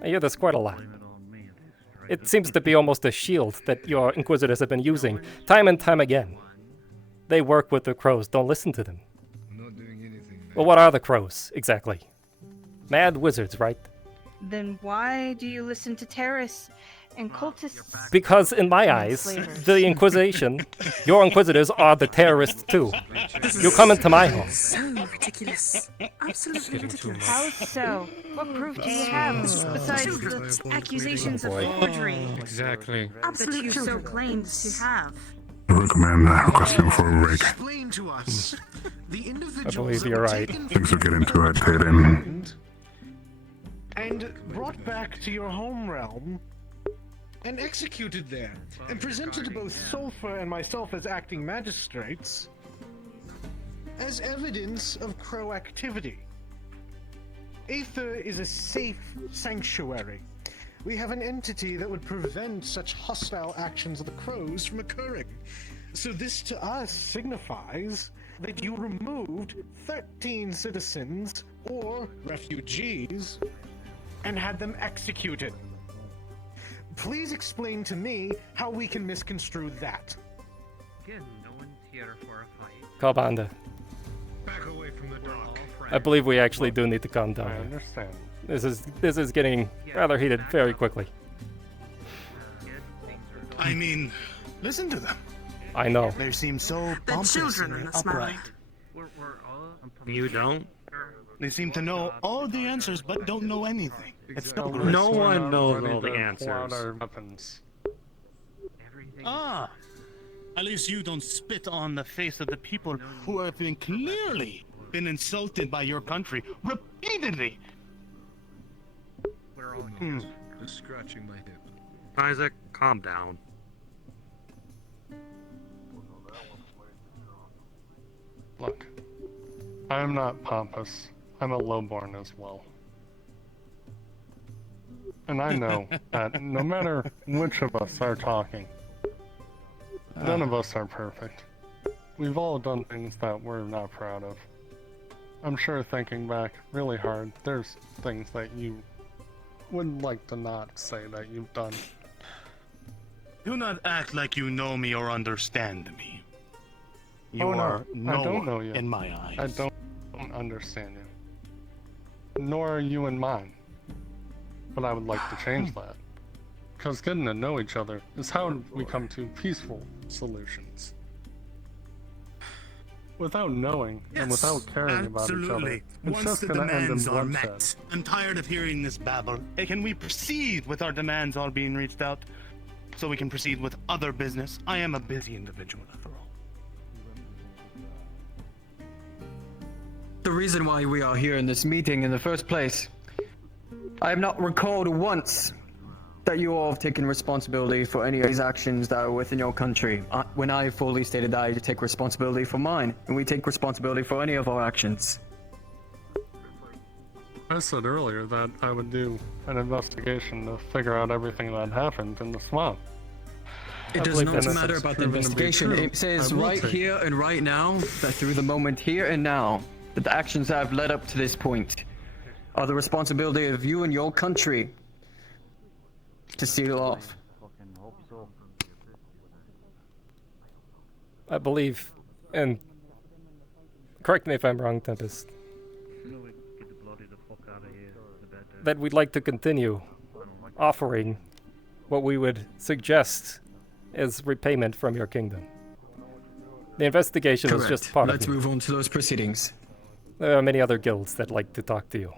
I hear this quite a lot. It seems to be almost a shield that your Inquisitors have been using, time and time again. They work with the crows, don't listen to them. Well, what are the crows, exactly? Mad wizards, right? Then why do you listen to terrorists and cultists? Because in my eyes, the Inquisition, your Inquisitors are the terrorists too. You come into my home. So ridiculous. Absolutely ridiculous. How so? What proof do you have besides the accusations of forgery? Exactly. Absolute you so children. claimed to have? I recommend requesting for a break. Explain to us. The I individuals believe that you're were right. taken Things are getting too hectic. And brought back to your home realm and executed there, and presented to both Sulfur and myself as acting magistrates as evidence of crow activity. Aether is a safe sanctuary. We have an entity that would prevent such hostile actions of the crows from occurring. So this to us signifies that you removed 13 citizens or refugees and had them executed. Please explain to me how we can misconstrue that. Again, no one's here for a fight. Commander, Back away from the dock. I believe we actually do need to calm down. I understand. This is getting rather heated very quickly. I mean, listen to them. I know. They seem so pompous children and in this matter. upright. You don't? They seem to know all the answers but don't know anything. It's so gross. No one knows ready all the to pull answers. out our weapons. Ah, at least you don't spit on the face of the people who have been clearly been insulted by your country repeatedly. We're all Just scratching my hip. Isaac, calm down. Look, I'm not pompous. I'm a lowborn as well. And I know that no matter which of us are talking, none of us are perfect. We've all done things that we're not proud of. I'm sure thinking back really hard, there's things that you would like to not say that you've done. Do not act like you know me or understand me. You Oh, no, are I don't know you. in my eyes. I don't understand you. Nor are you in mine. But I would like to change that. Because getting to know each other is how we come to peaceful solutions. Without knowing and without caring about each other, it's Once just the gonna end in demands are bloodshed. met, I'm tired of hearing this babble. Hey, can we proceed with our demands all being reached out? So we can proceed with other business. I am a busy individual after all. The reason why we are here in this meeting in the first place, I have not recalled once that you all have taken responsibility for any of these actions that are within your country. When I fully stated that I take responsibility for mine, and we take responsibility for any of our actions. I said earlier that I would do an investigation to figure out everything that happened in the swamp. It does not matter about the investigation. It says right here and right now that through the moment here and now, that the actions that have led up to this point are the responsibility of you and your country to seal off. I believe, and correct me if I'm wrong, Tempest, that we'd like to continue offering what we would suggest as repayment from your kingdom. The investigation is just part Let's of it. move on to those proceedings. There are many other guilds that like to talk to you.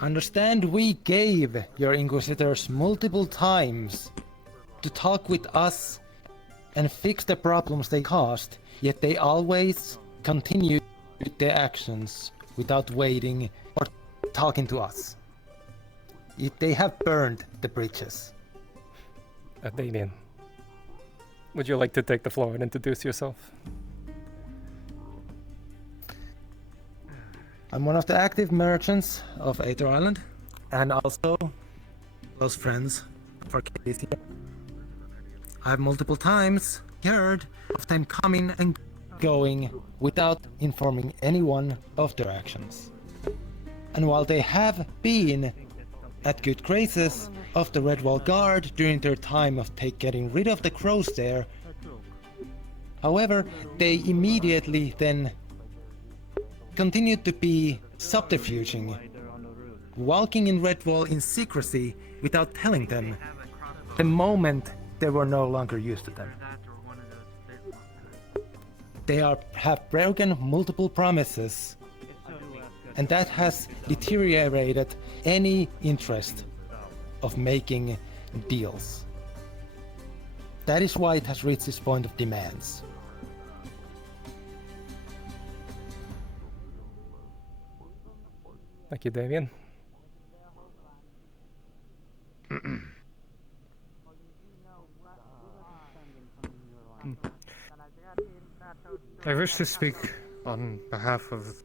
Understand we gave your Inquisitors multiple times to talk with us and fix the problems they caused, yet they always continued with their actions without waiting or talking to us. Yet they have burned the bridges. Damien, would you like to take the floor and introduce yourself? I'm one of the active merchants of Aether Island, and also close friends of Arcadies. I've multiple times heard of them coming and going without informing anyone of their actions. And while they have been at good graces of the Red Wall Guard during their time of getting rid of the crows there, however, they immediately then continued to be subterfuging, walking in Redwall in secrecy without telling them the moment they were no longer used to them. They have broken multiple promises, and that has deteriorated any interest of making deals. That is why it has reached this point of demands. Thank you, Damien. I wish to speak on behalf of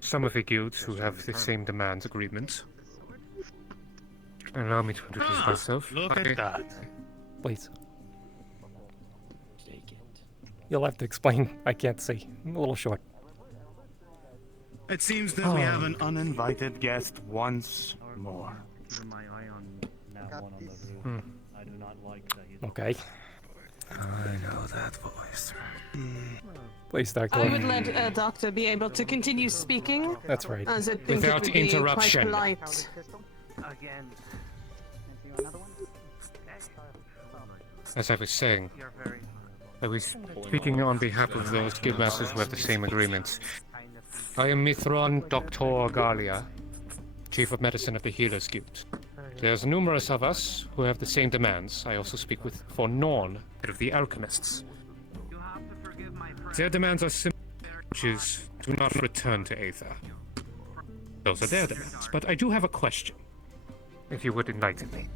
some of the guilds who have the same demands agreements. Allow me to introduce myself. Look at that. Please. You'll have to explain. I can't see. I'm a little short. It seems that we have an uninvited guest once more. I do not like that he's Okay. I know that voice. Please, Doctor. I would let Doctor be able to continue speaking. That's right. As I think Without it would be interruption. quite polite. Again. As I was saying, I was speaking on behalf of those guildmasters who have the same agreements. I am Mithron Dr. Galia, Chief of Medicine of the Healers Guild. There's numerous of us who have the same demands. I also speak for Norn, head of the Alchemists. Their demands are simple, which is do not return to Aether. Those are their demands, but I do have a question, if you would enlighten me.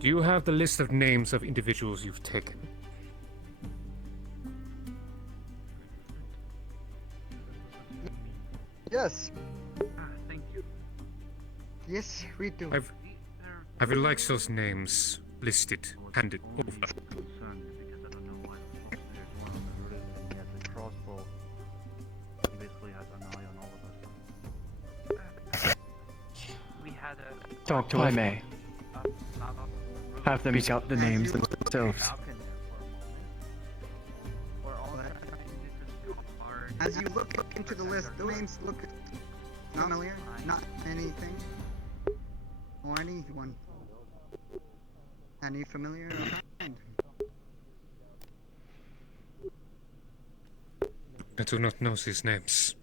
Do you have the list of names of individuals you've taken? Yes. Thank you. Yes, we do. I would like those names listed, handed over. Concerned because I don't know why there's one on the roof and he has a crossbow. He basically has an eye on all of us. We had a... Doctor, I may. Have them shout the names themselves. As you look into the list, the names look not familiar, not anything, or anyone. Any familiar or kind? I do not know these names.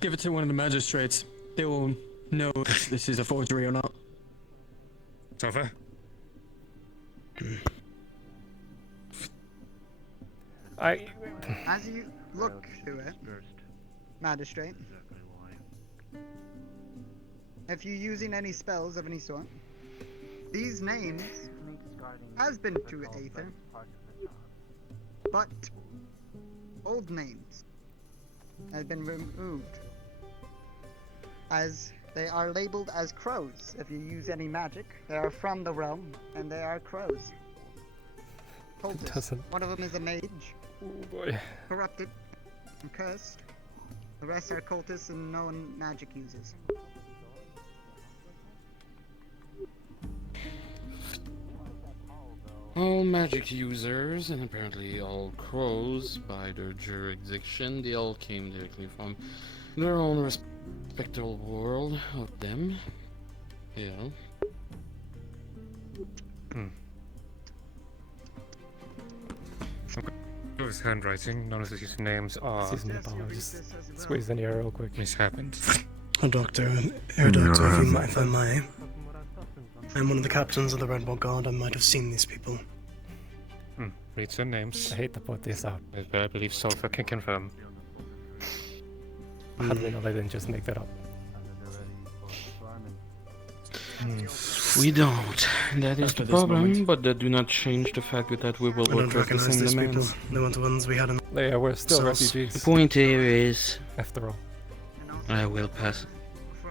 Give it to one of the magistrates. They will know if this is a forgery or not. Over. As you look through it, magistrate, if you're using any spells of any sort, these names has been to Aether, but old names have been removed, as they are labeled as crows. If you use any magic, they are from the realm, and they are crows. Cultists. One of them is a mage. Oh boy. Corrupted and cursed. The rest are cultists and known magic users. All magic users, and apparently all crows, by their jurisdiction, they all came directly from their own respectable world of them. Yeah. With handwriting, none of these names are. Just squeeze in here real quick. This happened. Oh, Doctor, Air Doctor, if I may. I'm one of the captains of the Red Ball Guard. I might have seen these people. Read their names. I hate to put this out. I believe Sulfur can confirm. How do we know they didn't just make that up? We don't. That is the problem, but that do not change the fact that we will work with the same demands. They weren't the ones we had in. Yeah, we're still refugees. The point here is, after all, I will pass.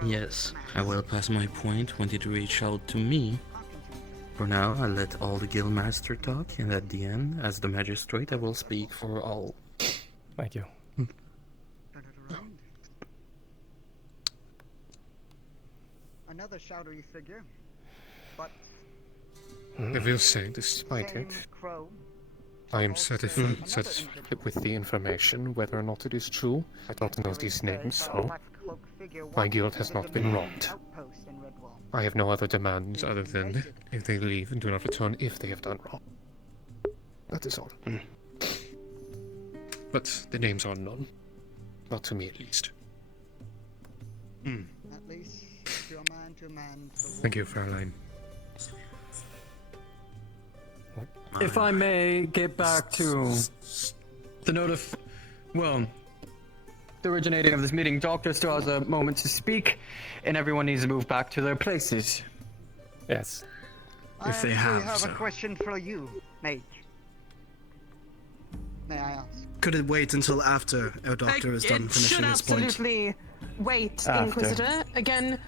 Yes, I will pass my point when it reach out to me. For now, I'll let all the guildmaster talk, and at the end, as the magistrate, I will speak for all. Thank you. Another shoutery figure, but I will say, despite it, I am satisfied with the information, whether or not it is true. I don't know these names, so my guild has not been robbed. I have no other demands other than if they leave and do not return if they have done wrong. That is all. But the names are none. Not to me, at least. At least you're man to man. Thank you, Fraulein. If I may get back to the note of, well, the originating of this meeting, Doctor still has a moment to speak, and everyone needs to move back to their places. Yes. If they I have, have sir. a question for you, mage. May I ask? Could it wait until after our doctor is done finishing his point? Absolutely wait, After. Inquisitor. Again,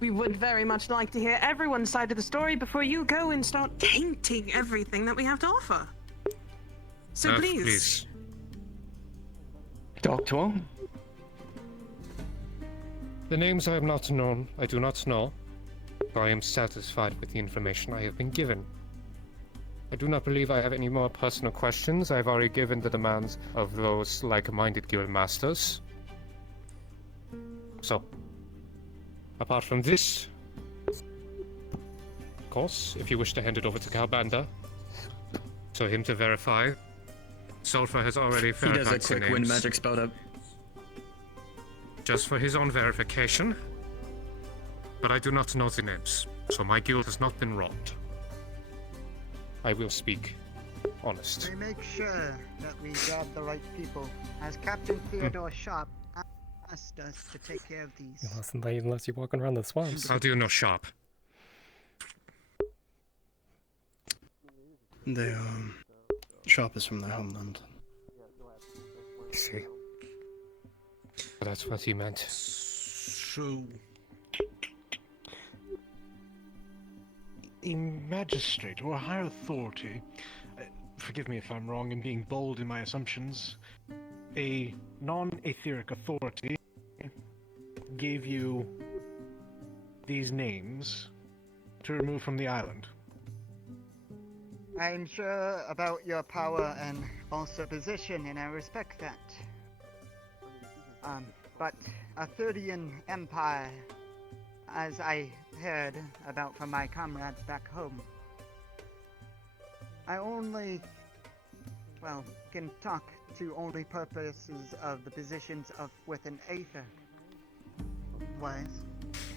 we would very much like to hear everyone's side of the story before you go and start tainting everything that we have to offer. So please. Doctor? The names I have not known, I do not know. I am satisfied with the information I have been given. I do not believe I have any more personal questions. I have already given the demands of those like-minded guild masters. So, apart from this, of course, if you wish to hand it over to Calbanda, so him to verify. Sulfur has already He verified does a the quick names. wind magic spell up. Just for his own verification. But I do not know the names, so my guild has not been robbed. I will speak honest. We make sure that we grab the right people, as Captain Theodore Sharp asked us to take care of these. You mustn't leave unless you're walking around the swamps. How do you know Sharp? They are sharpest from their homeland. I see. that's what he meant. So... a magistrate or a higher authority, forgive me if I'm wrong in being bold in my assumptions, a non-etheric authority gave you these names to remove from the island. I'm sure about your power and also position, and I respect that. But Arcadian Empire, as I heard about from my comrades back home, I only, well, can talk to only purposes of the positions of within Aether. Wise,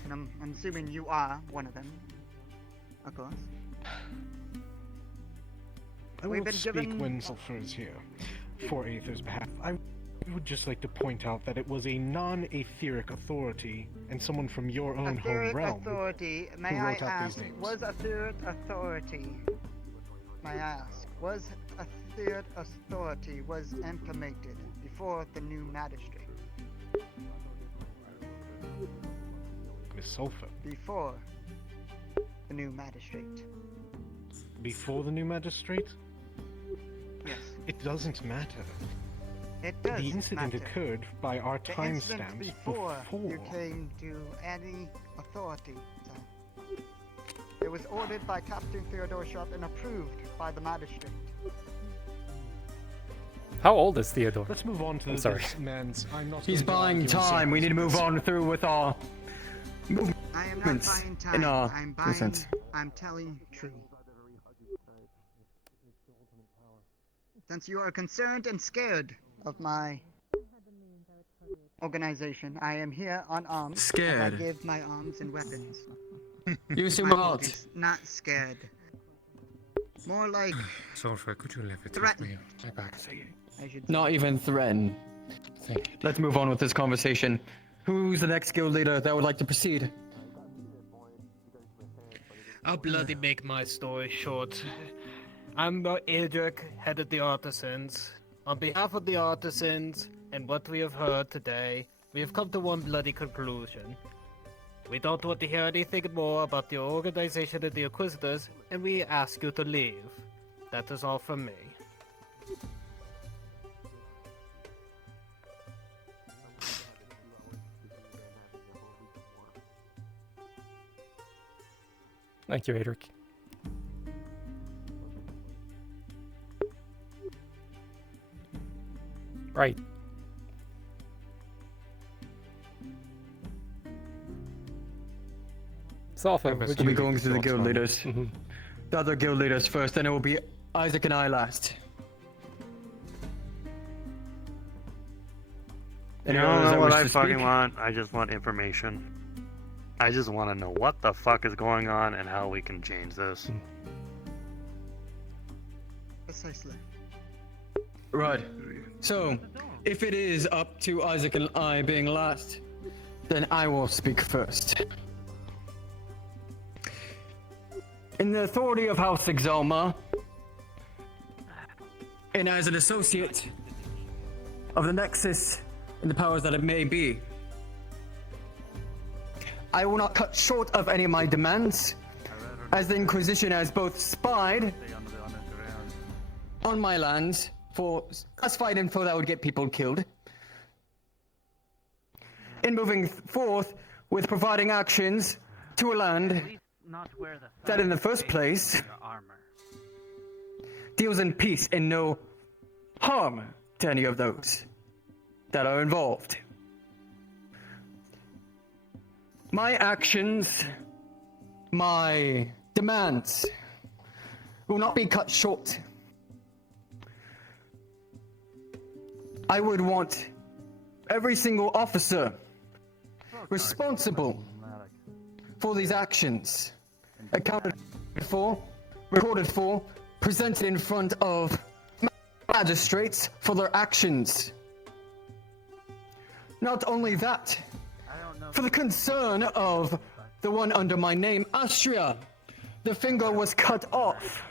and I'm assuming you are one of them, of course. I will speak when Sulfur is here, for Aether's behalf. I would just like to point out that it was a non-etheric authority and someone from your own home realm authority, may who I wrote out ask, these names. was a third authority, may I ask, was a third authority was implemented before the new magistrate? Miss Sulfur. Before the new magistrate. Before the new magistrate? Yes. It doesn't matter. It does The incident matter. occurred by our The incident timestamps before you came to any authority. So, it was ordered by Captain Theodore Sharp and approved by the magistrate. How old is Theodore? Let's move on to I'm sorry. this man's... I'm not He's going to buying argue time. We need to move circumstances. on through with our I am not movements buying time. in our I'm buying. sense. I'm telling true. Since you are concerned and scared of my organization, I am here unarmed. Scared. And I give my arms and weapons. You seem My hot. apologies, not scared. More like Sulfur, could you levitate threatened. me? My back. I should Not even threaten. Let's move on with this conversation. Who's the next guild leader that would like to proceed? I'll bloody make my story short. I'm Ildrick, head of the Artisans. On behalf of the Artisans, and what we have heard today, we have come to one bloody conclusion. We don't want to hear anything more about the organization of the Inquisitors, and we ask you to leave. That is all from me. Thank you, Adric. Right. Sulfur, We'll would be you going through the guild leaders. Mm-hmm. The other guild leaders first, then it will be Isaac and I last. You Any don't others know that what wish I to fucking speak? want. I just want information. I just want to know what the fuck is going on and how we can change this. Precisely. Right. So, if it is up to Isaac and I being last, then I will speak first. In the authority of House Exalma, and as an associate of the Nexus and the powers that it may be, I will not cut short of any of my demands, as the Inquisition has both spied on my lands for classified info that would get people killed, and moving forth with providing actions to a land that in the first place deals in peace and no harm to any of those that are involved. My actions, my demands will not be cut short. I would want every single officer responsible for these actions accounted for, recorded for, presented in front of magistrates for their actions. Not only that, for the concern of the one under my name, Astria, the finger was cut off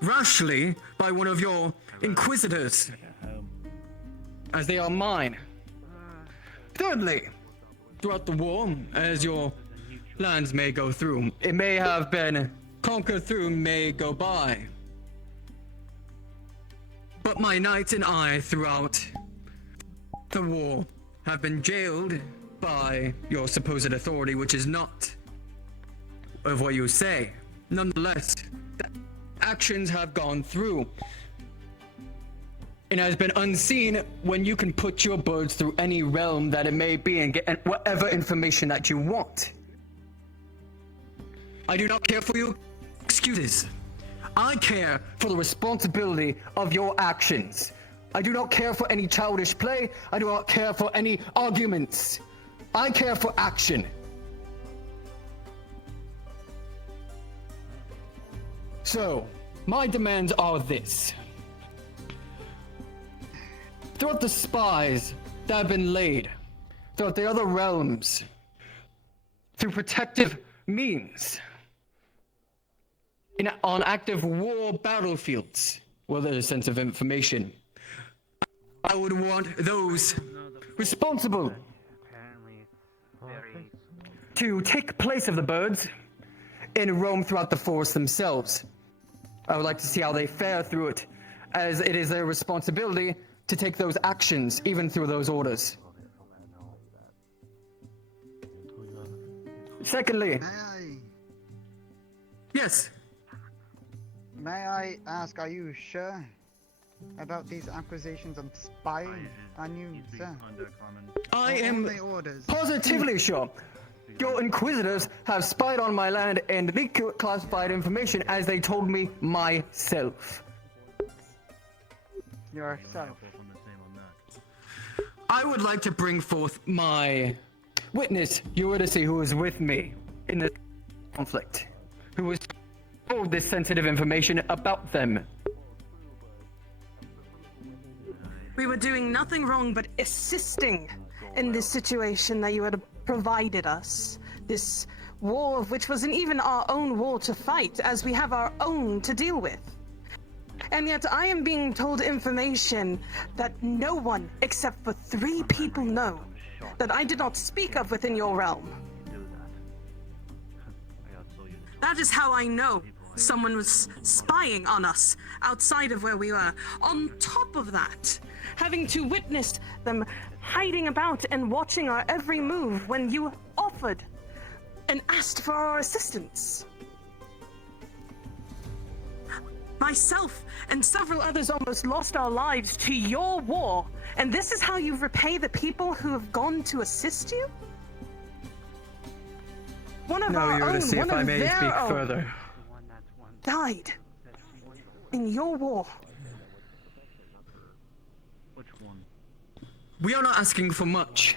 rashly by one of your Inquisitors, as they are mine. Thirdly, throughout the war, as your lands may go through, it may have been conquered through, may go by. But my knights and I throughout the war have been jailed by your supposed authority, which is not of what you say. Nonetheless, actions have gone through. It has been unseen when you can put your birds through any realm that it may be and get whatever information that you want. I do not care for your excuses. I care for the responsibility of your actions. I do not care for any childish play. I do not care for any arguments. I care for action. So, my demands are this. Throughout the spies that have been laid, throughout the other realms, through protective means, on active war battlefields, where there's a sense of information, I would want those responsible to take place of the birds and roam throughout the forest themselves. I would like to see how they fare through it, as it is their responsibility to take those actions, even through those orders. Secondly, yes. May I ask, are you sure about these accusations of spying on you, sir? I am positively sure. Your Inquisitors have spied on my land and leaked classified information as they told me myself. Yourself. I would like to bring forth my witness, Eurydice, who was with me in the conflict, who was told this sensitive information about them. We were doing nothing wrong but assisting in this situation that you had provided us. This war, which wasn't even our own war to fight, as we have our own to deal with. And yet I am being told information that no one except for 3 people know, that I did not speak of within your realm. That is how I know someone was spying on us outside of where we were. On top of that, having to witness them hiding about and watching our every move when you offered and asked for our assistance. Myself and several others almost lost our lives to your war, and this is how you repay the people who have gone to assist you? One of our own, Eurydice, if I may speak further, died in your war. we are not asking for much.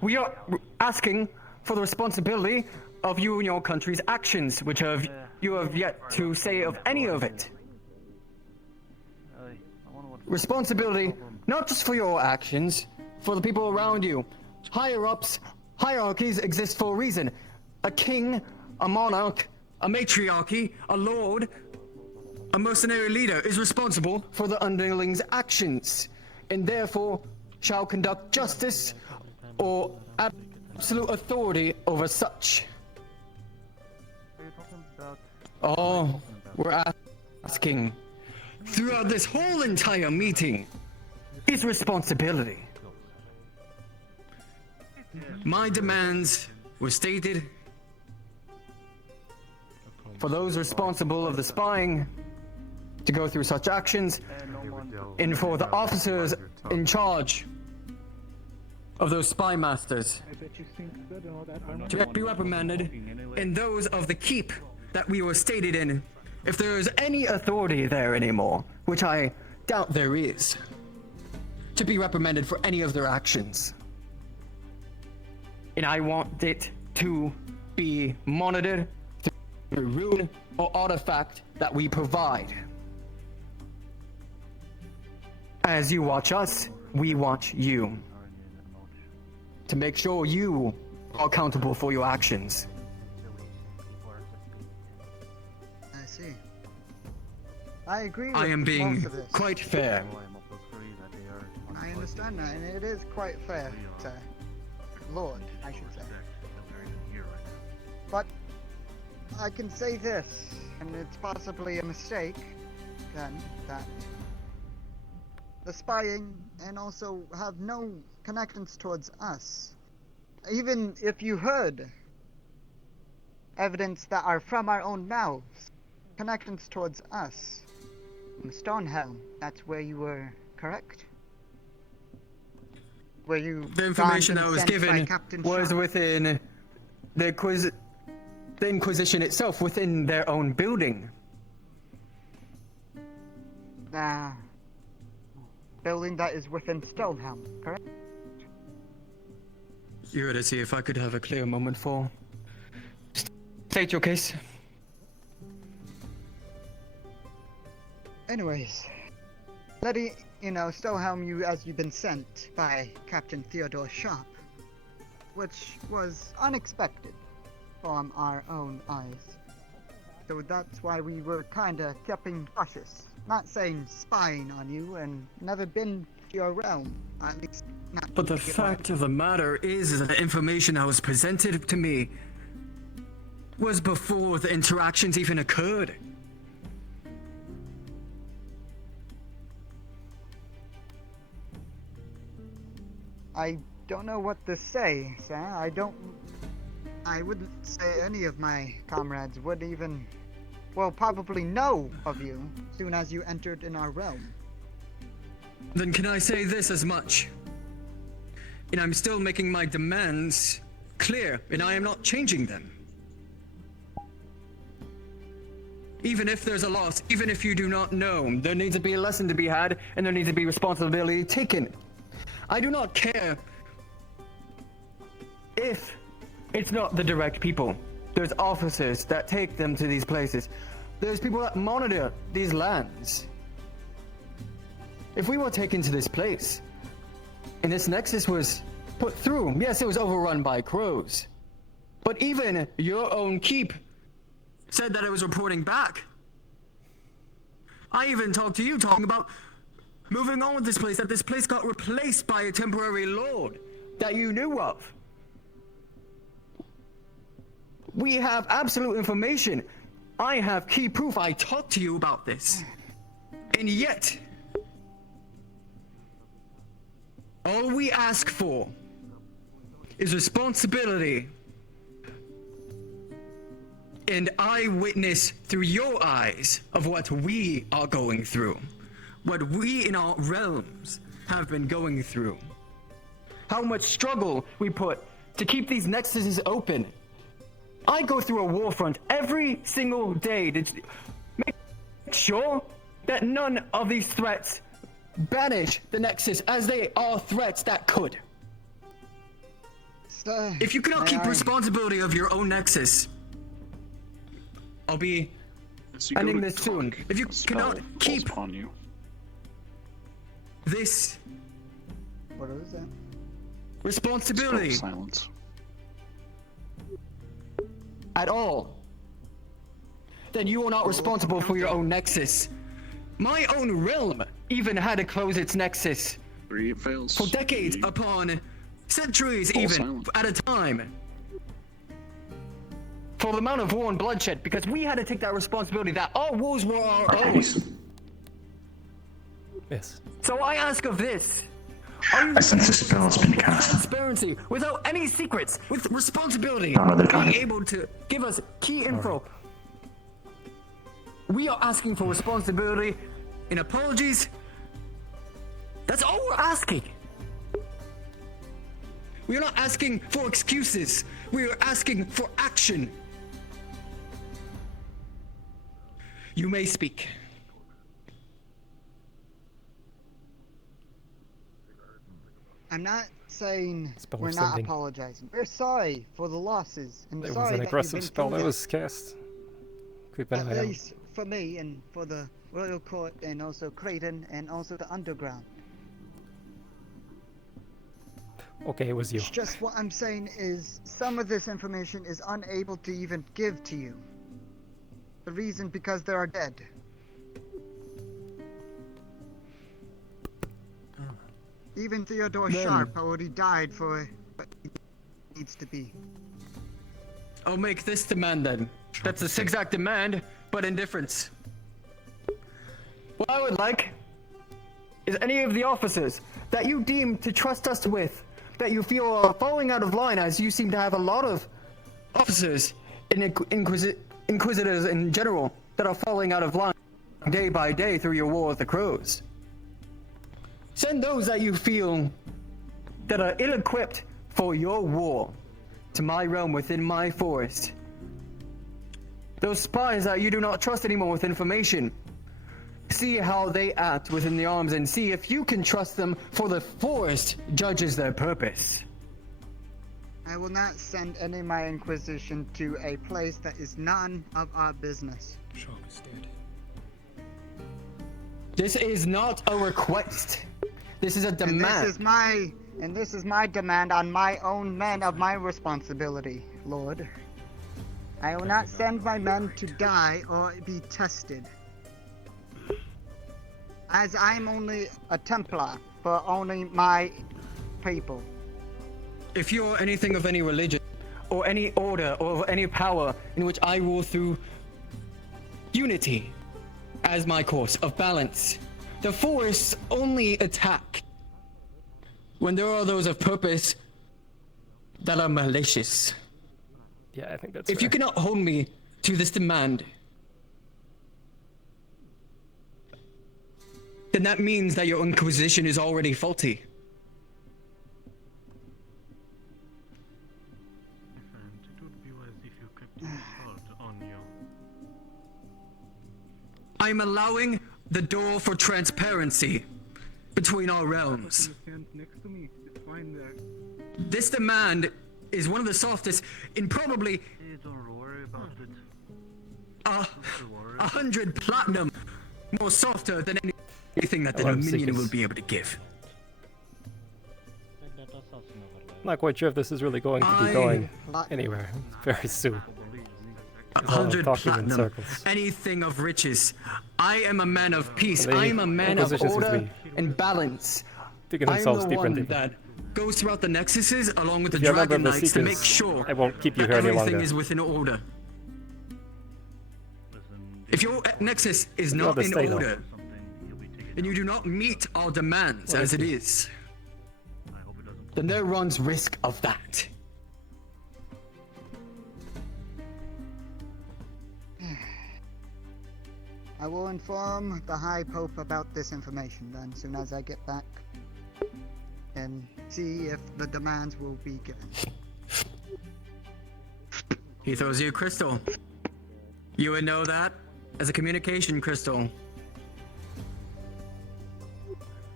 We are asking for the responsibility of you and your country's actions, which you have yet to say of any of it. Responsibility, not just for your actions, for the people around you. Higher-ups, hierarchies exist for a reason. A king, a monarch, a matriarchy, a lord, a mercenary leader is responsible for the underlings' actions, and therefore shall conduct justice or absolute authority over such. All we're asking throughout this whole entire meeting is responsibility. My demands were stated for those responsible of the spying to go through such actions, and for the officers in charge of those spy masters to be reprimanded, and those of the keep that we were stated in, if there is any authority there anymore, which I doubt there is, to be reprimanded for any of their actions. And I want it to be monitored through rune or artifact that we provide. As you watch us, we watch you. To make sure you are accountable for your actions. I see. I agree with I am being most of this. quite fair. I understand that, and it is quite fair, sir. Lord, I should say. But I can say this, and it's possibly a mistake, then, that the spying and also have no connections towards us. Even if you heard evidence that are from our own mouths, connections towards us. Stonehelm, that's where you were, correct? Where you The information I was given was Sharp. within the Inquisition itself, within their own building. Building that is within Stonehelm, correct? You were to see if I could have a clear moment for. State your case. Anyways, letting Stonehelm you as you've been sent by Captain Theodore Sharp, which was unexpected from our own eyes. So that's why we were kinda keeping cautious. Not saying spying on you and never been to your realm, at least not. But the fact of the matter is that the information that was presented to me was before the interactions even occurred. I don't know what to say, sir. I wouldn't say any of my comrades would even, well, probably know of you soon as you entered in our realm. Then can I say this as much? And I'm still making my demands clear, and I am not changing them. Even if there's a loss, even if you do not know, there needs to be a lesson to be had, and there needs to be responsibility taken. I do not care if it's not the direct people. There's officers that take them to these places. There's people that monitor these lands. If we were taken to this place, and this nexus was put through, yes, it was overrun by crows. But even your own keep said that it was reporting back. I even talked to you talking about moving on with this place, that this place got replaced by a temporary lord that you knew of. We have absolute information. I have key proof. I talked to you about this. And yet, all we ask for is responsibility and eyewitness through your eyes of what we are going through. What we in our realms have been going through. How much struggle we put to keep these nexuses open. I go through a war front every single day to make sure that none of these threats banish the nexus, as they are threats that could. If you cannot keep responsibility of your own nexus, I'll be ending this soon. If you cannot keep this what is that? Responsibility Silence. At all, then you are not responsible for your own nexus. My own realm even had to close its nexus for decades upon centuries, even at a time, for the amount of war and bloodshed, because we had to take that responsibility that our wars were our own. Yes. So I ask of this. I sense a spell has been cast. Transparency, without any secrets, with responsibility, No, they're being fine. able to give us key info. We are asking for responsibility and apologies. That's all we're asking. We are not asking for excuses. We are asking for action. You may speak. I'm not saying Spell we're of not sending. apologizing. We're sorry for the losses and It was sorry an that you've aggressive been spell through that this. was cast. Keep an At eye out. least for me and for the Royal Court and also Creighton and also the Underground. Okay, it was you. It's just what I'm saying is some of this information is unable to even give to you. The reason because they are dead. Even Theodore Then- Sharp already died for needs to be. I'll make this demand then. That's the exact demand, but in difference. What I would like is any of the officers that you deem to trust us with, that you feel are falling out of line, as you seem to have a lot of officers in Inquisitors in general that are falling out of line day by day through your war with the crows. Send those that you feel that are ill-equipped for your war to my realm within my forest. Those spies that you do not trust anymore with information, see how they act within the arms and see if you can trust them, for the forest judges their purpose. I will not send any of my Inquisition to a place that is none of our business. Shark is dead. This is not a request. This is a demand. This is my demand on my own men of my responsibility, Lord. I will not send my men to die or be tested. As I'm only a Templar for only my people. If you're anything of any religion, or any order, or any power in which I rule through unity as my course of balance, the forests only attack when there are those of purpose that are malicious. Yeah, I think that's If you cannot hold me to this demand, then that means that your Inquisition is already faulty. I'm allowing the door for transparency between our realms. Next to me. It's fine there. This demand is one of the softest in probably Don't worry about it. 100 platinum, more softer than anything that the Dominion will be able to give. I'm not quite sure if this is really going to be going anywhere very soon. 100 talking in platinum, circles. anything of riches. I am a man of peace. The I am a man of Inquisitions with order me. and balance. Digging I am themselves the deeper and one deeper. that goes throughout the nexuses along with the If you're a member Dragon of the Knights to make Seekers, sure I won't keep you that here any everything longer. is within order. If your nexus is You not have to in stay, though. order, and you do not meet our demands Well, as it thank you. is, then there runs risk of that. I will inform the High Pope about this information then, soon as I get back. And see if the demands will be given. He throws you a crystal. You would know that as a communication crystal.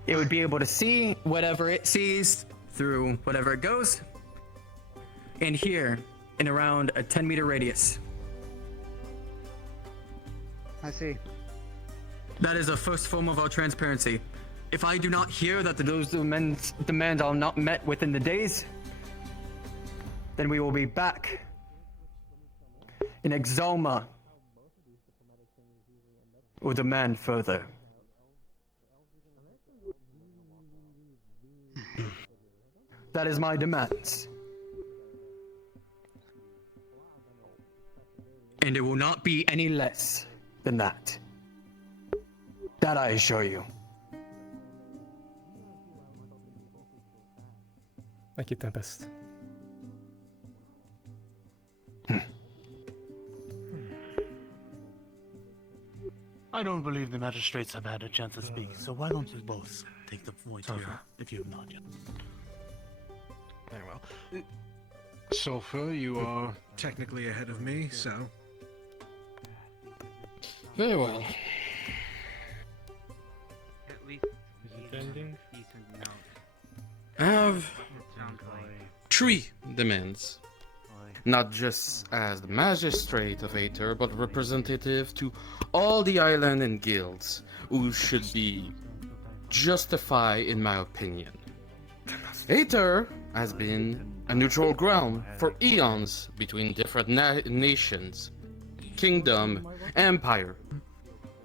It would be able to see whatever it sees through whatever it goes, and here in around a 10-meter radius. I see. That is the first form of our transparency. If I do not hear that those demands are not met within the days, then we will be back in Exalma. Will demand further. That is my demands. And it will not be any less than that. That I assure you. Thank you, Tempest. I don't believe the magistrates have had a chance to speak, so why don't you both take the voice here, if you have not yet. Very well. Sulfur, you are technically ahead of me, so... Very well. At least decent now. I have It sounds like 3 demands. Not just as the magistrate of Aether, but representative to all the island and guilds, who should be justified in my opinion. Aether has been a neutral ground for eons between different nations, kingdom, empire,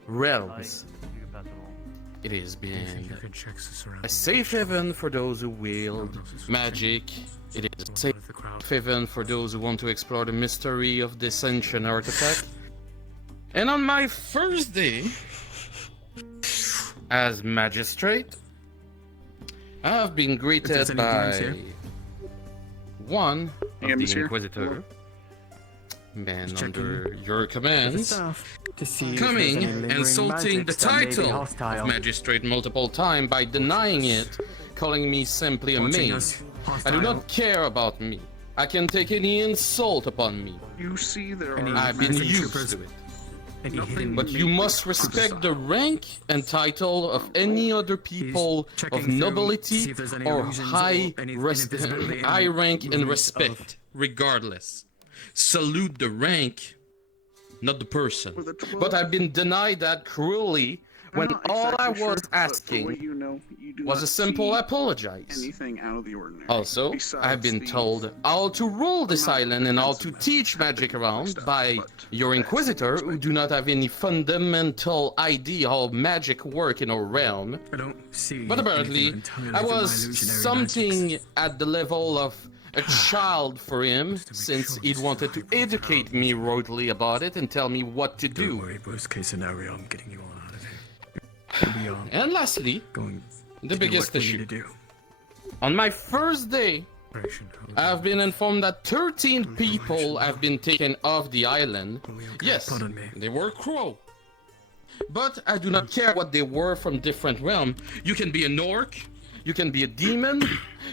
realms. It has been a safe haven for those who wield magic It is a safe haven for those who want to explore the mystery of this ancient artifact. And on my first day as magistrate, I have been greeted by one of the Inquisitor, man under your command, coming and insulting the title of magistrate multiple times by denying it, calling me simply a mage. I do not care about me. I can take any insult upon me. You see, there are I've been used to it. But you must respect the rank and title of any other people of nobility or high rank and respect, regardless. Salute the rank, not the person. But I've been denied that cruelly when all I was asking was a simple apologize. Anything out of the ordinary. Also, I've been told how to rule this island and how to teach magic around by your Inquisitor who do not have any fundamental idea how magic work in our realm. But apparently, I was something at the level of a child for him, since he'd wanted to educate me rudely about it and tell me what to do. Don't worry, worst case scenario, I'm getting you all out of here. And lastly, the biggest issue. On my first day, I have been informed that 13 people have been taken off the island. Yes, they were crow. But I do not care what they were from different realms. You can be an orc, you can be a demon,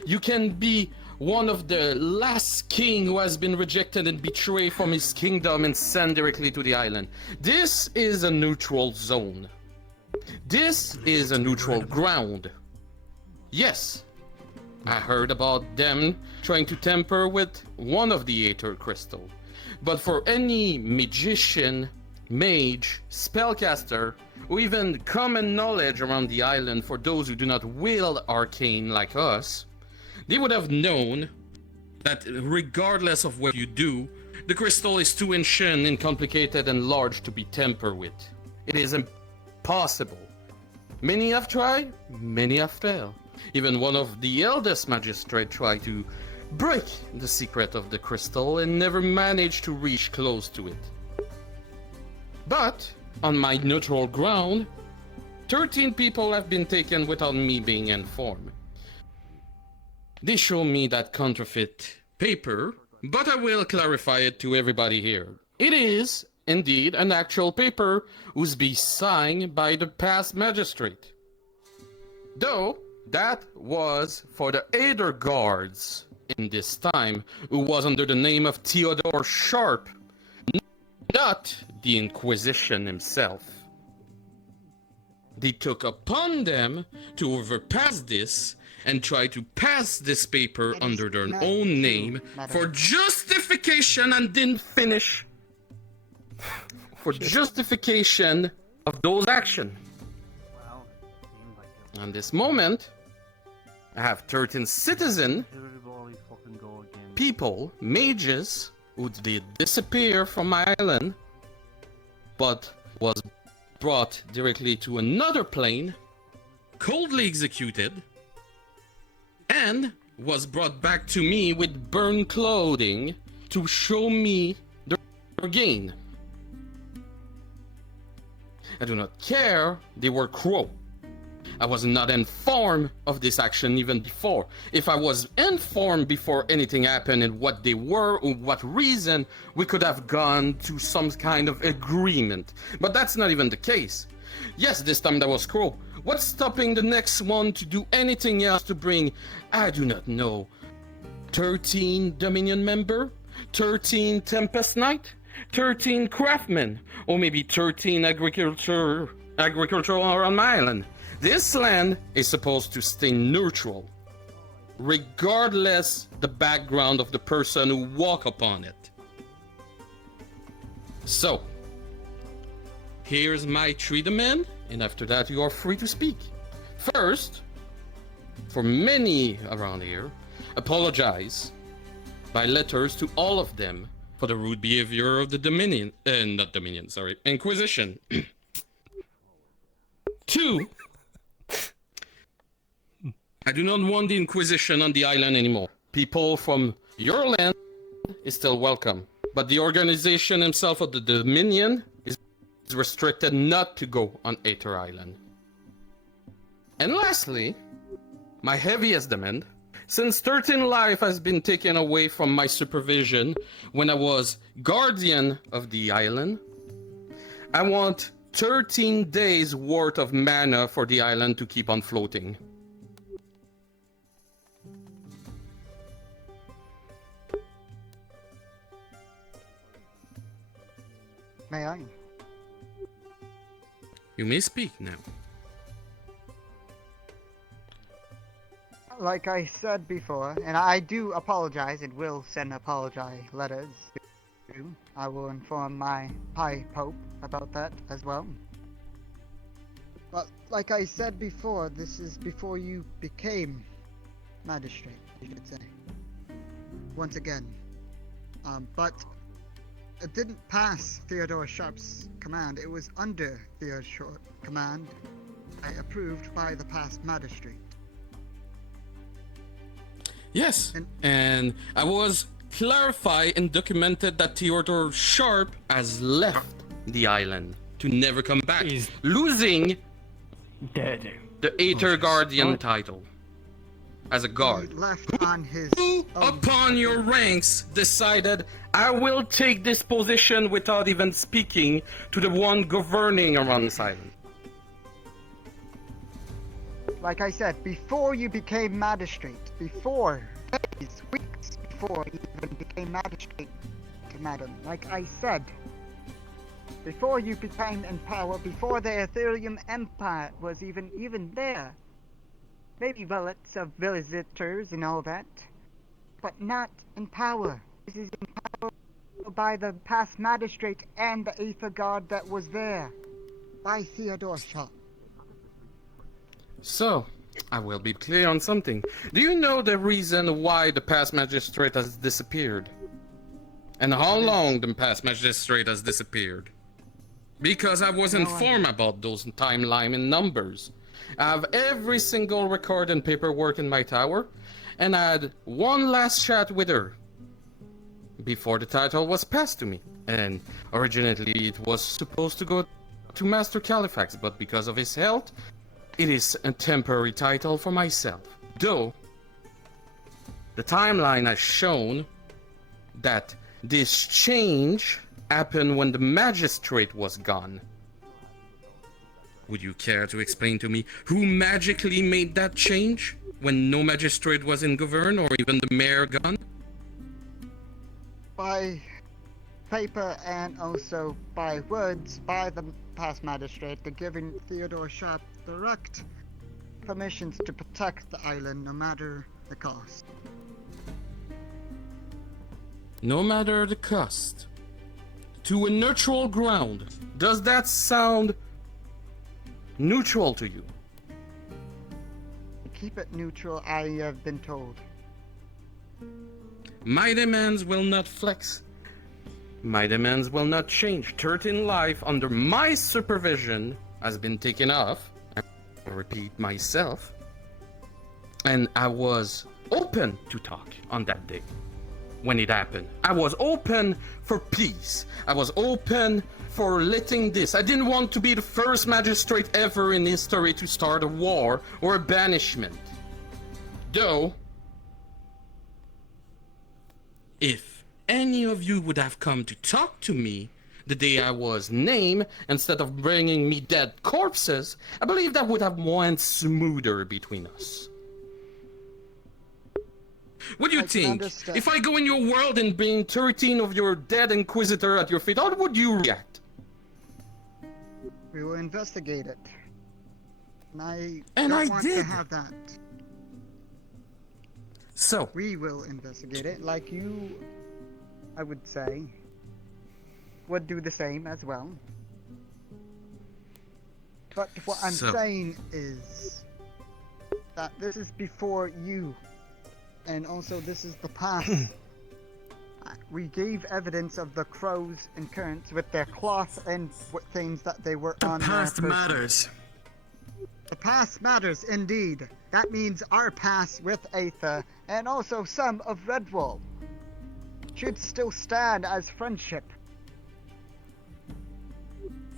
you can be one of the last king who has been rejected and betrayed from his kingdom and sent directly to the island. This is a neutral zone. This is a neutral ground. Yes, I heard about them trying to tamper with one of the Aether crystal. But for any magician, mage, spellcaster, or even common knowledge around the island for those who do not wield arcane like us, they would have known that regardless of what you do, the crystal is too ancient and complicated and large to be tampered with. It is impossible. Many have tried, many have failed. Even one of the eldest magistrates tried to break the secret of the crystal and never managed to reach close to it. But, on my neutral ground, 13 people have been taken without me being informed. They show me that counterfeit paper, but I will clarify it to everybody here. It is, indeed, an actual paper who's be signed by the past magistrate. Though, that was for the Aether guards in this time, who was under the name of Theodore Sharp, not the Inquisition himself. They took upon them to overpass this and try to pass this paper under their own name for justification and didn't finish for justification of those actions. On this moment, I have 13 citizen people, mages, who did disappear from my island, but was brought directly to another plane, coldly executed, and was brought back to me with burned clothing to show me their gain. I do not care, they were crow. I was not informed of this action even before. If I was informed before anything happened and what they were or what reason, we could have gone to some kind of agreement. But that's not even the case. Yes, this time that was crow. What's stopping the next one to do anything else to bring, I do not know, 13 Dominion member, 13 Tempest Knight, 13 craftsmen, or maybe 13 agricultural around my island? This land is supposed to stay neutral, regardless the background of the person who walk upon it. So, here's my three demands, and after that you are free to speak. First, for many around here, apologize by letters to all of them for the rude behavior of the Inquisition. 2, I do not want the Inquisition on the island anymore. people from your land is still welcome. But the organization himself of the Dominion is restricted not to go on Aether Island. And lastly, my heaviest demand, since 13 life has been taken away from my supervision when I was guardian of the island, I want 13 days worth of mana for the island to keep on floating. May I? You may speak now. Like I said before, and I do apologize and will send apology letters to you. I will inform my High Pope about that as well. But like I said before, this is before you became magistrate, you should say. Once again. But it didn't pass Theodore Sharp's command. It was under Theodore Sharp's command, approved by the past magistrate. Yes, and I was clarified and documented that Theodore Sharp has left the island to never come back, losing dead the Aether Guardian title as a guard. He left on his Who, upon your ranks, decided I will take this position without even speaking to the one governing around this island. Like I said, before you became magistrate, before days, weeks before you even became magistrate, madam, like I said, before you became in power, before the Ethereum Empire was even there, maybe relics of visitors and all that, but not in power. This is in power by the past magistrate and the Aether Guard that was there, by Theodore Sharp. So, I will be clear on something. Do you know the reason why the past magistrate has disappeared? And how long the past magistrate has disappeared? Because I was informed about those timeline and numbers. I have every single record and paperwork in my tower, and I had one last chat with her before the title was passed to me. And originally it was supposed to go to Master Califax, but because of his health, it is a temporary title for myself. Though, the timeline has shown that this change happened when the magistrate was gone. Would you care to explain to me who magically made that change when no magistrate was in govern or even the mayor gone? By paper and also by words by the past magistrate, they're giving Theodore Sharp direct permissions to protect the island no matter the cost. No matter the cost. To a neutral ground. Does that sound neutral to you? To keep it neutral, I have been told. My demands will not flex. My demands will not change. 13 life under my supervision has been taken off. I repeat myself. And I was open to talk on that day when it happened. I was open for peace. I was open for letting this. I didn't want to be the first magistrate ever in history to start a war or a banishment. Though, if any of you would have come to talk to me the day I was named, instead of bringing me dead corpses, I believe that would have went smoother between us. What do you think? If I go in your world and bring 13 of your dead Inquisitor at your feet, how would you react? We will investigate it. And I want did. to have that. So we will investigate it, like you, I would say, would do the same as well. But what I'm saying is that this is before you, and also this is the past. We gave evidence of the crows and currents with their cloth and what things that they were on. The past matters. The past matters indeed. That means our past with Aether, and also some of Redwall, should still stand as friendship.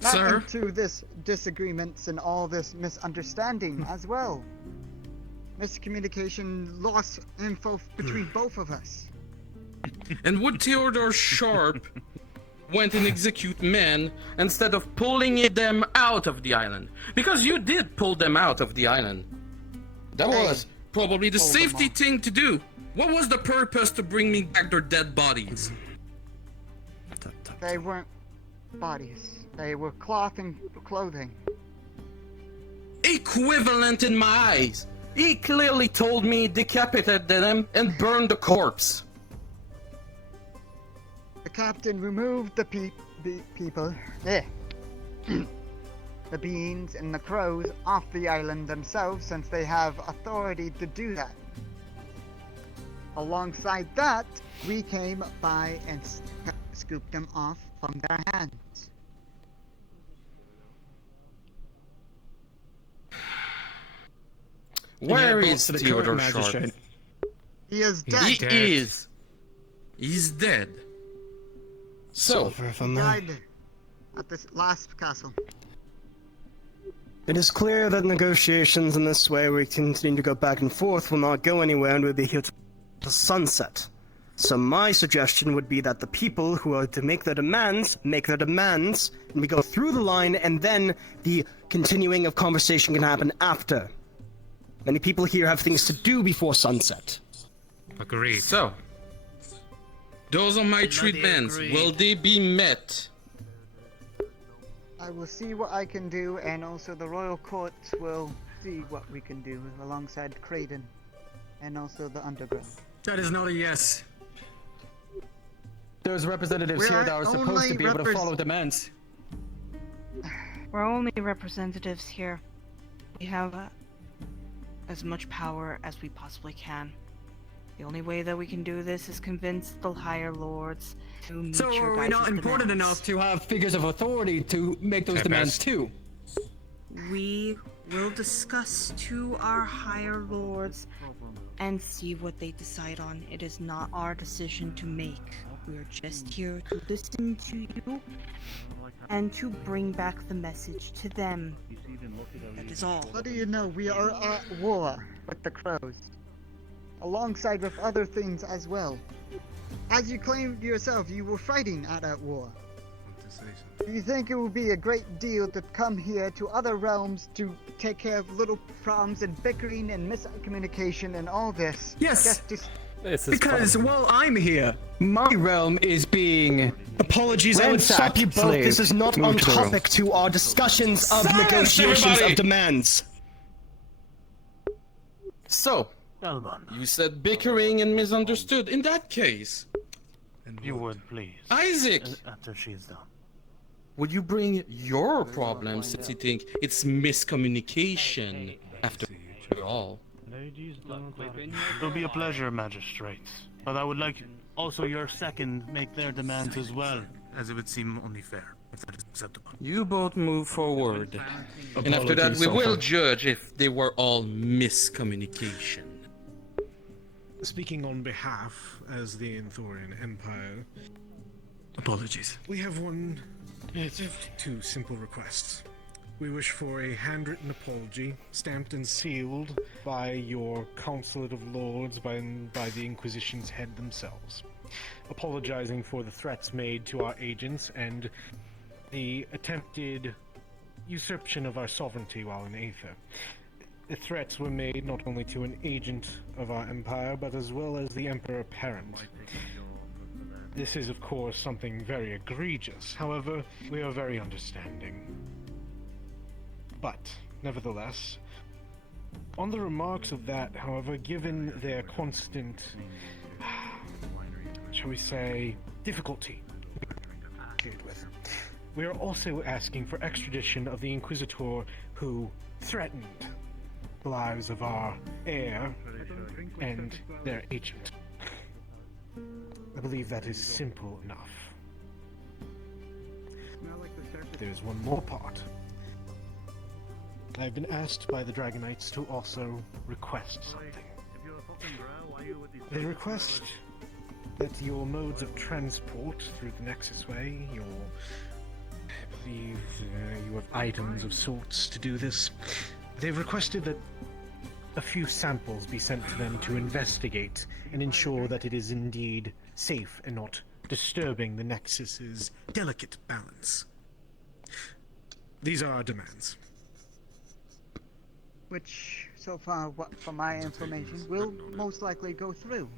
Not Sir? into this disagreements and all this misunderstanding as well. Miscommunication, lost info between both of us. And would Theodore Sharp went and execute men instead of pulling them out of the island? Because you did pull them out of the island. That was probably the safety thing to do. What was the purpose to bring me back their dead bodies? They weren't bodies. They were cloth and clothing. Equivalent in my eyes. He clearly told me decapitated them and burned the corpse. The captain removed the people, the beings and the crows off the island themselves, since they have authority to do that. Alongside that, we came by and scooped them off from their hands. Where is Theodore Sharp? He is dead. He is. He's dead. So, He died at this last castle. It is clear that negotiations in this way we continue to go back and forth will not go anywhere and we'll be here to sunset. So my suggestion would be that the people who are to make their demands, and we go through the line, and then the continuing of conversation can happen after. Many people here have things to do before sunset. Agreed. So, those are my three demands. Will they be met? I will see what I can do, and also the royal court will see what we can do alongside Creighton, and also the underground. That is not a yes. There's representatives here that are supposed to be able to follow demands. We're only representatives here. We have as much power as we possibly can. The only way that we can do this is convince the higher lords to meet So your are guys' we not important enough to have figures of authority to make those demands too? We will discuss to our higher lords and see what they decide on. It is not our decision to make. We're just here to listen to you and to bring back the message to them. That is all. How do you know we are at war with the crows? Alongside with other things as well. As you claimed yourself, you were fighting at that war. Do you think it would be a great deal to come here to other realms to take care of little problems and bickering and miscommunication and all this? Yes! Just Because while I'm here, my realm is being... Apologies, I would stop you both. This is not on topic to our discussions of negotiations of demands. So, you said bickering and misunderstood. In that case, You would, please. Isaac, After she's done. would you bring your problems since you think it's miscommunication after all? It'll be a pleasure, magistrates. But I would like also your second make their demands as well, as it would seem only fair, if that is acceptable. You both move forward. And after that, we will judge if they were all miscommunication. Speaking on behalf as the Anthorian Empire, Apologies. we have two simple requests. We wish for a handwritten apology, stamped and sealed by your Consulate of Lords, by the Inquisition's head themselves, apologizing for the threats made to our agents and the attempted usurpation of our sovereignty while in Aether. The threats were made not only to an agent of our empire, but as well as the Emperor Parent. This is, of course, something very egregious. However, we are very understanding. But, nevertheless, on the remarks of that, however, given their constant, shall we say, difficulty with, we are also asking for extradition of the Inquisitor who threatened the lives of our heir and their agent. I believe that is simple enough. There's one more part. I've been asked by the Dragonites to also request something. They request that your modes of transport through the Nexus Way, I believe you have items of sorts to do this. They've requested that a few samples be sent to them to investigate and ensure that it is indeed safe and not disturbing the Nexus's delicate balance. These are our demands. Which, so far, from my information, will most likely go through.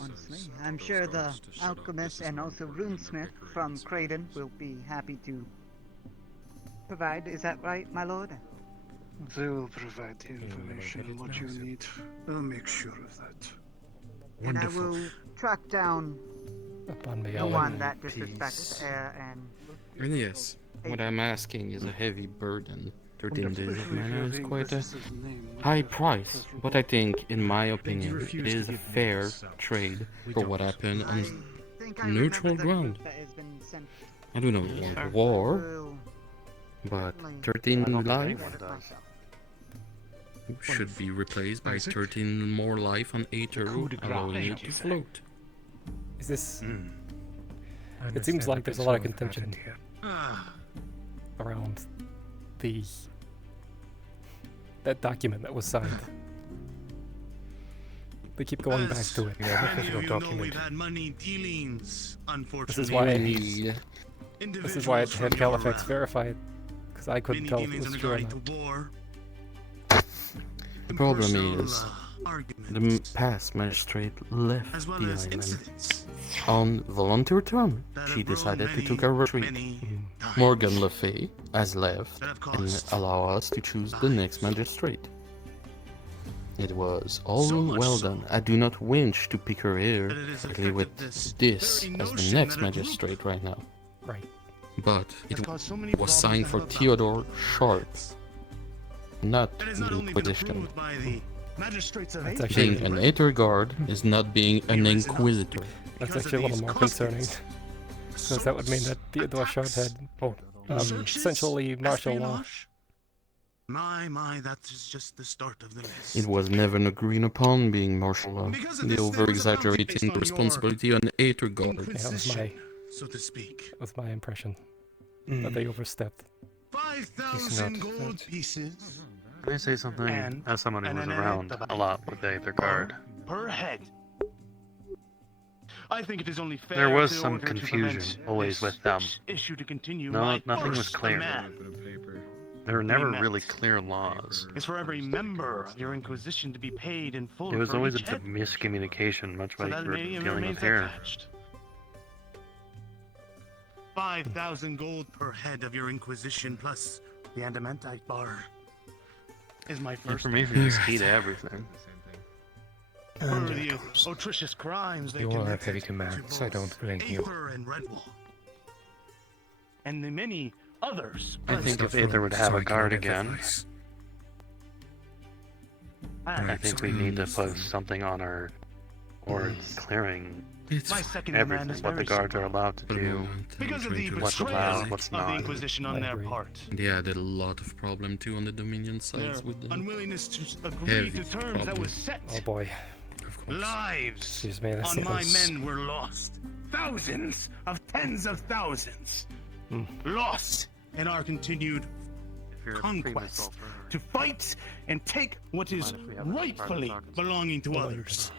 Honestly, I'm sure the alchemist and also runesmith from Creighton will be happy to provide. Is that right, my lord? They will provide the information and what you need. I'll make sure of that. And I will track down the one that disrespects air and... Yes, what I'm asking is a heavy burden. 13 days of mana is quite a high price, but I think, in my opinion, it is a fair trade for what happened on neutral ground. I do not want war, but 13 life should be replaced by 13 more life on Aether, allowing it to float. Is this... It seems like there's a lot of contention around that document that was signed. They keep going back to it. Yeah, the physical document. This is why I had Califax verify it, because I couldn't tell if it was true or not. The problem is, the past magistrate left the island. On volunteer term, she decided to take a retreat. Morgan Le Fay has left and allow us to choose the next magistrate. It was all well done. I do not wish to pick her ear with this as the next magistrate right now. Right. But it was signed for Theodore Sharp, not the Inquisition. Being an Aether Guard is not being an Inquisitor. That's actually a little more concerning, because that would mean that Theodore Sharp had essentially martial law. My, that is just the start of the list. It was never agreed upon being martial law. The over-exaggerating responsibility on Aether Guard. Yeah, that was my impression. That they overstepped. 5,000 gold pieces. Can I say something? As someone who was around a lot with the Aether Guard. Per head. I think it is only fair. There was to some order to confusion prevent always this with them. Issue to continue. No, nothing was first clear. command There were never really clear laws. is for every member of your Inquisition to be paid in full. It was for always a each head. miscommunication, much So like that you're name dealing remains with here. attached. 5,000 gold per head of your Inquisition plus the Adamantite bar is my first. Information is key to everything. For the atrocious crimes they You all have committed heavy commands, I don't blame you. Aether and Redwall. And the many others. I think if Aether would have a guard again, I think we need to put something on our boards clearing My second command everything, is what the very guards are simple. allowed to do, Because of the what's betrayal allowed, what's of the not. Inquisition on their part. They added a lot of problem too on the Dominion sides Their with the unwillingness to agree heavy to terms that problem. was set. Oh boy. Lives Excuse me, on my men were lost. Thousands of tens of thousands lost in our continued conquest to fight and take what is rightfully belonging to others.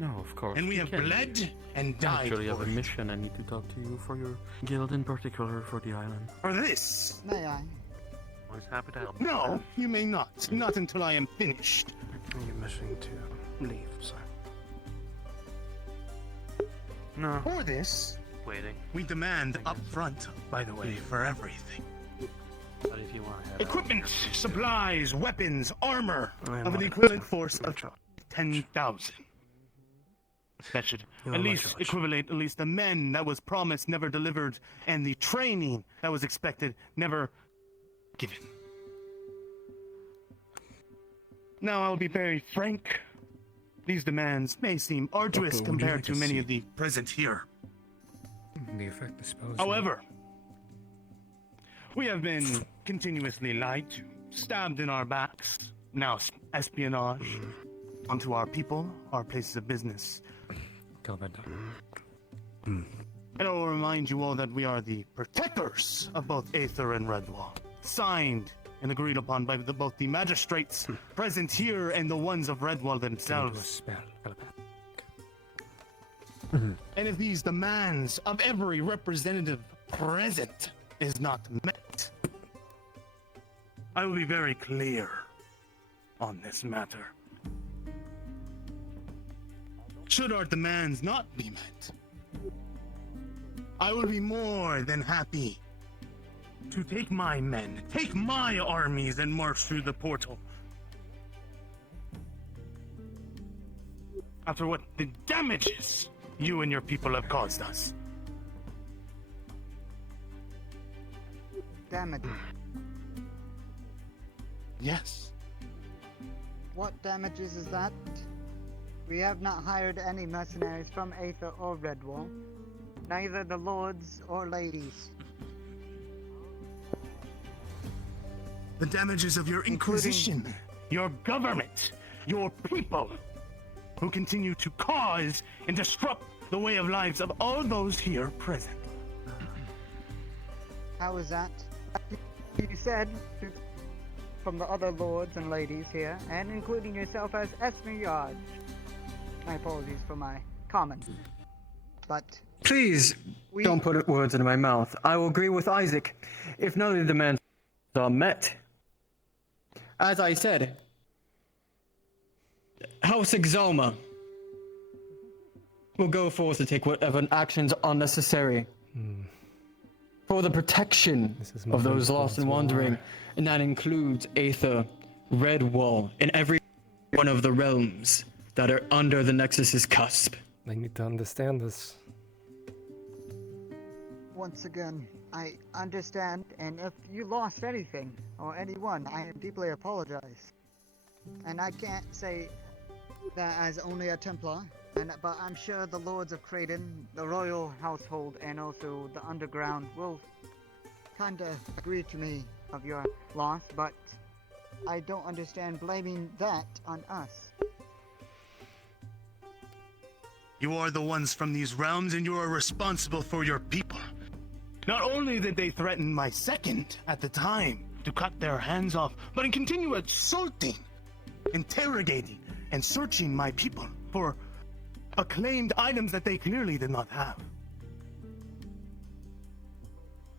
No, of course. And we you have can. bled and I died actually have for a it. mission I need to talk to you for your guild in particular for the island. For this? May I? Always happy to help. No, you may not. Not until I am finished. You're missing to leave, sir. No. For this, Waiting. we demand upfront, by the way, for everything. But if you want to head Equipment, supplies, weapons, armor I'm of an not equivalent force of 10,000. That should You're at my least judge. equivalent at least the men that was promised never delivered and the training that was expected never given. Now I'll be very frank. These demands may seem arduous Doctor, would you compared like to to many see- of the present here. The effect, I suppose. However, we have been continuously lied to stabbed in our backs, now espionage onto our people, our places of business. And I will remind you all that we are the protectors of both Aether and Redwall, signed and agreed upon by both the magistrates present here and the ones of Redwall themselves. And if these demands of every representative present is not met, I will be very clear on this matter. Should our demands not be met, I will be more than happy to take my men, take my armies, and march through the portal. After what the damages you and your people have caused us. Damage. Yes. What damages is that? We have not hired any mercenaries from Aether or Redwall. Neither the lords or ladies. The damages of your Inquisition, your government, your people, who continue to cause and disrupt the way of lives of all those here present. How is that? You said from the other lords and ladies here, and including yourself as Esmeyard. My apologies for my comment. But Please don't put words into my mouth. I will agree with Isaac if none of the demands are met. As I said, House Exalma will go forth to take whatever actions are necessary for the protection of those lost and wandering, and that includes Aether, Redwall, and every one of the realms that are under the Nexus's cusp. They need to understand this. once again, I understand, and if you lost anything, or anyone, I deeply apologize. And I can't say that as only a Templar, but I'm sure the Lords of Kraden, the royal household, and also the underground will kinda agree to me of your loss, but I don't understand blaming that on us. You are the ones from these realms, and you are responsible for your people. Not only did they threaten my second at the time to cut their hands off, but and continue assaulting, interrogating, and searching my people for acclaimed items that they clearly did not have.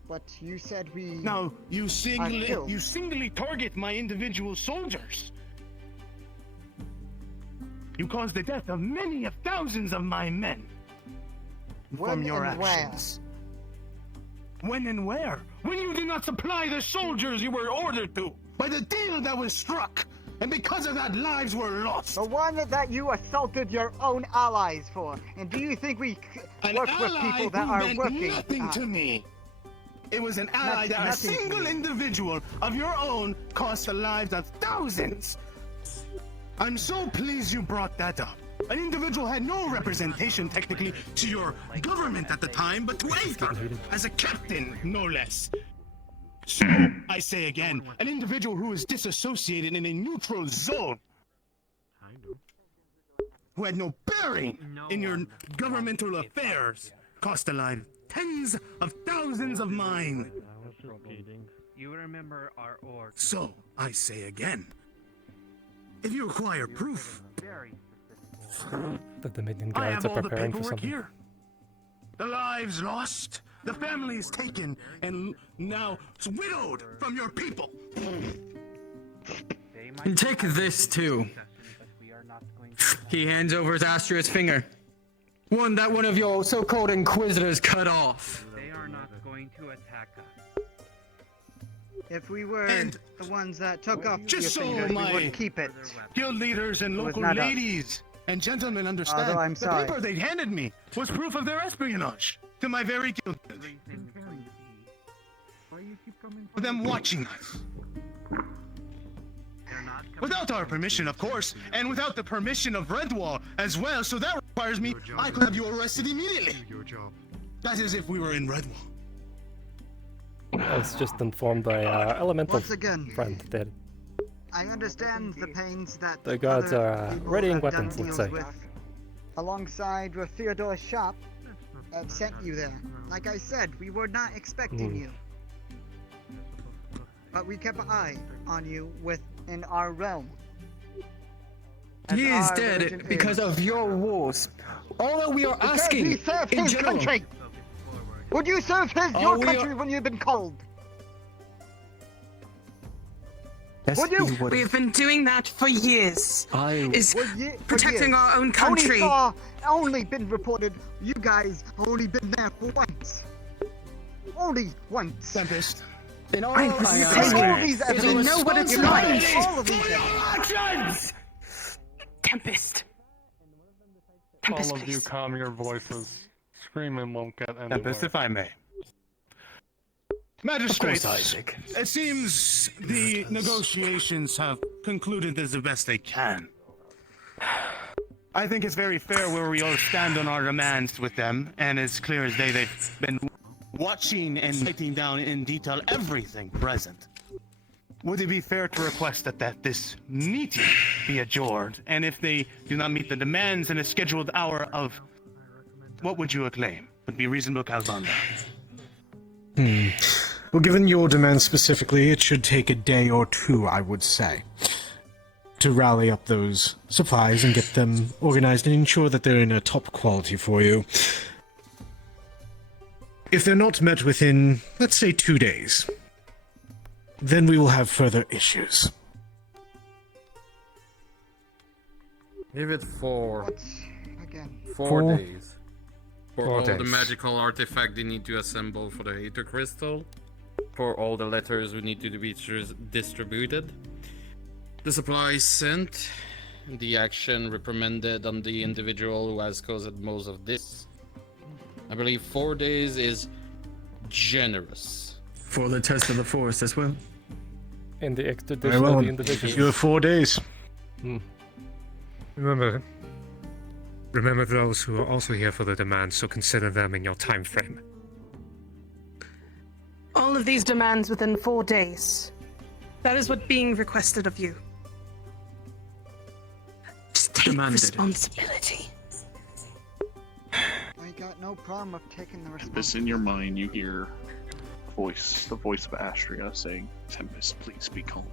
But you said we... Now, you singly target my individual soldiers. You caused the death of many of thousands of my men. From your actions. When and where? When you did not supply the soldiers you were ordered to, by the deal that was struck, and because of that lives were lost. The one that you assaulted your own allies for, and do you think we work with people that are working? Nothing to me. It was an ally that a single individual of your own cost the lives of thousands. I'm so pleased you brought that up. An individual had no representation technically to your government at the time, but to Aether, as a captain, no less. So, I say again, an individual who is disassociated in a neutral zone, who had no bearing in your governmental affairs, cost the life tens of thousands of mine. You remember our org. So, I say again, if you require proof, The Dominion I guards have are all the preparing for paperwork something. here. The lives lost, the families taken, and now widowed from your people. And take this too. He hands over his Astra's finger. One that one of your so-called Inquisitors cut off. They are not going to attack us. If we were the ones that took off Just your so fingers, we my would keep it. guild leaders and It was local not us. ladies and gentlemen understand, Although I'm the sorry. paper they handed me was proof of their espionage to my very guild. For them watching us. Without our permission, of course, and without the permission of Redwall as well, so that requires me, I could have you arrested immediately. That is if we were in Redwall. I was just informed by elemental Once again. friend that I understand the pains that The gods other are people readying have done weapons, let's deals say. with, alongside with Theodore's shop that sent you there. Like I said, we were not expecting you. But we kept an eye on you within our realm. As He is our dead religion because is. of your wars. All that we are Because asking he served in his general. country! Would you serve your country when you've been called? Yes, Would you? he would. We've been doing that for years. Is For ye- for protecting years. our own country. Only been reported. You guys only been there for once. Only once. Tempest. In all I know these evidence. You know what it's You like. know all of these evidence. Tempest. All of you calm your voices. Screaming won't get anywhere. Tempest, if I may. Magistrates, Isaac. it seems the negotiations have concluded as the best they can. I think it's very fair where we all stand on our demands with them, and it's clear as day they've been watching and writing down in detail everything present. Would it be fair to request that this meeting be adjourned, and if they do not meet the demands in a scheduled hour of, what would you acclaim would be reasonable, Calvanda? Well, given your demand specifically, it should take a day or two, I would say, to rally up those supplies and get them organized and ensure that they're in a top quality for you. If they're not met within, let's say, 2 days, then we will have further issues. Give it four. Again. 4 days. For 4 all the days. magical artifact they need to assemble for the Aether Crystal. For all the letters we need to be distributed. The supplies sent. The action reprimanded on the individual who has caused most of this. I believe 4 days is generous. For the test of the force as well. In the Very extradition well. of the individuals. You have 4 days. Remember those who are also here for the demands, so consider them in your time frame. All of these demands within 4 days. That is what being requested of you. Just take responsibility. I got no problem of taking the Tempest, responsibility. in your mind, you hear the voice of Astria saying, Tempest, please be calm.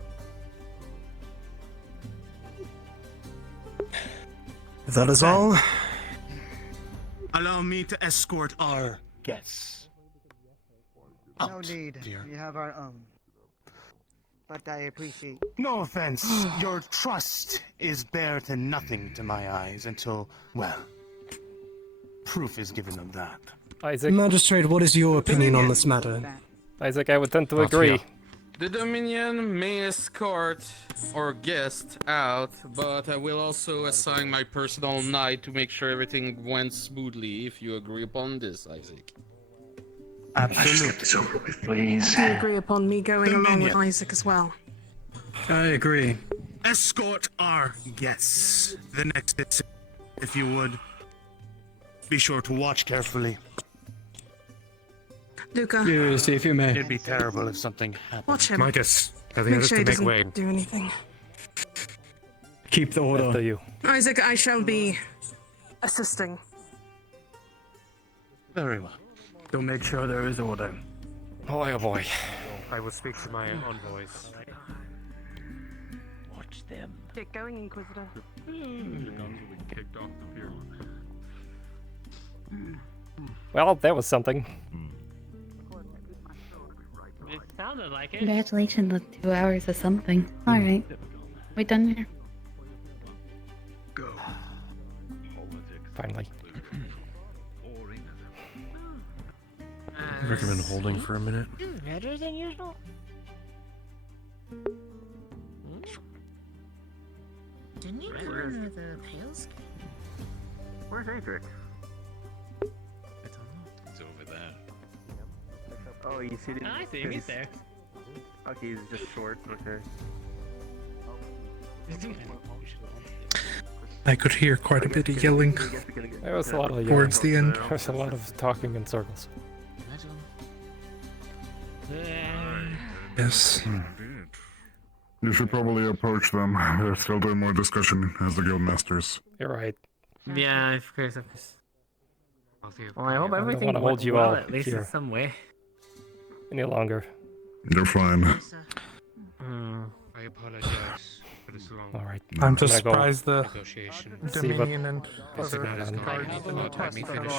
If that is all, Allow me to escort our guests. No need. We have our own. But I appreciate. No offense, your trust is bare to nothing to my eyes until, well, proof is given of that. Isaac. Magistrate, what is your opinion on this matter? Isaac, I would tend to agree. The Dominion may escort our guest out, but I will also assign my personal knight to make sure everything went smoothly, if you agree upon this, Isaac. Absolutely. Please. I agree upon me going along with Isaac as well. I agree. Escort our guests. The next, if you would, be sure to watch carefully. Luca, Seriously, if you may. It'd be terrible if something happened. watch him. Midas, tell the Make others sure to he make doesn't way. do anything. Keep the order. After you. Isaac, I shall be assisting. Very well. To make sure there is order. Boy, oh boy. I will speak to my envoys. Watch them. Get going, Inquisitor. Well, that was something. It sounded like it. Congratulations on 2 hours of something. Alright. We done here? Finally. I recommend holding for a minute. Better than usual. Didn't you cover the pale skin? Where's Adric? It's over there. Oh, you see him? I see him. He's there. Okay, he's just short. Okay. I could hear quite a bit of yelling. There was a lot of yelling. Towards the end. There was a lot of talking in circles. Yes. You should probably approach them. They're still doing more discussion as the guild masters. You're right. Yeah, of course. Well, I hope I don't everything want to hold went you well, all at least in here some way. any longer. You're fine. I apologize for this long. All right. I'm just gonna go surprised the negotiation. Dominion and see other what happens. guards didn't Let me finish.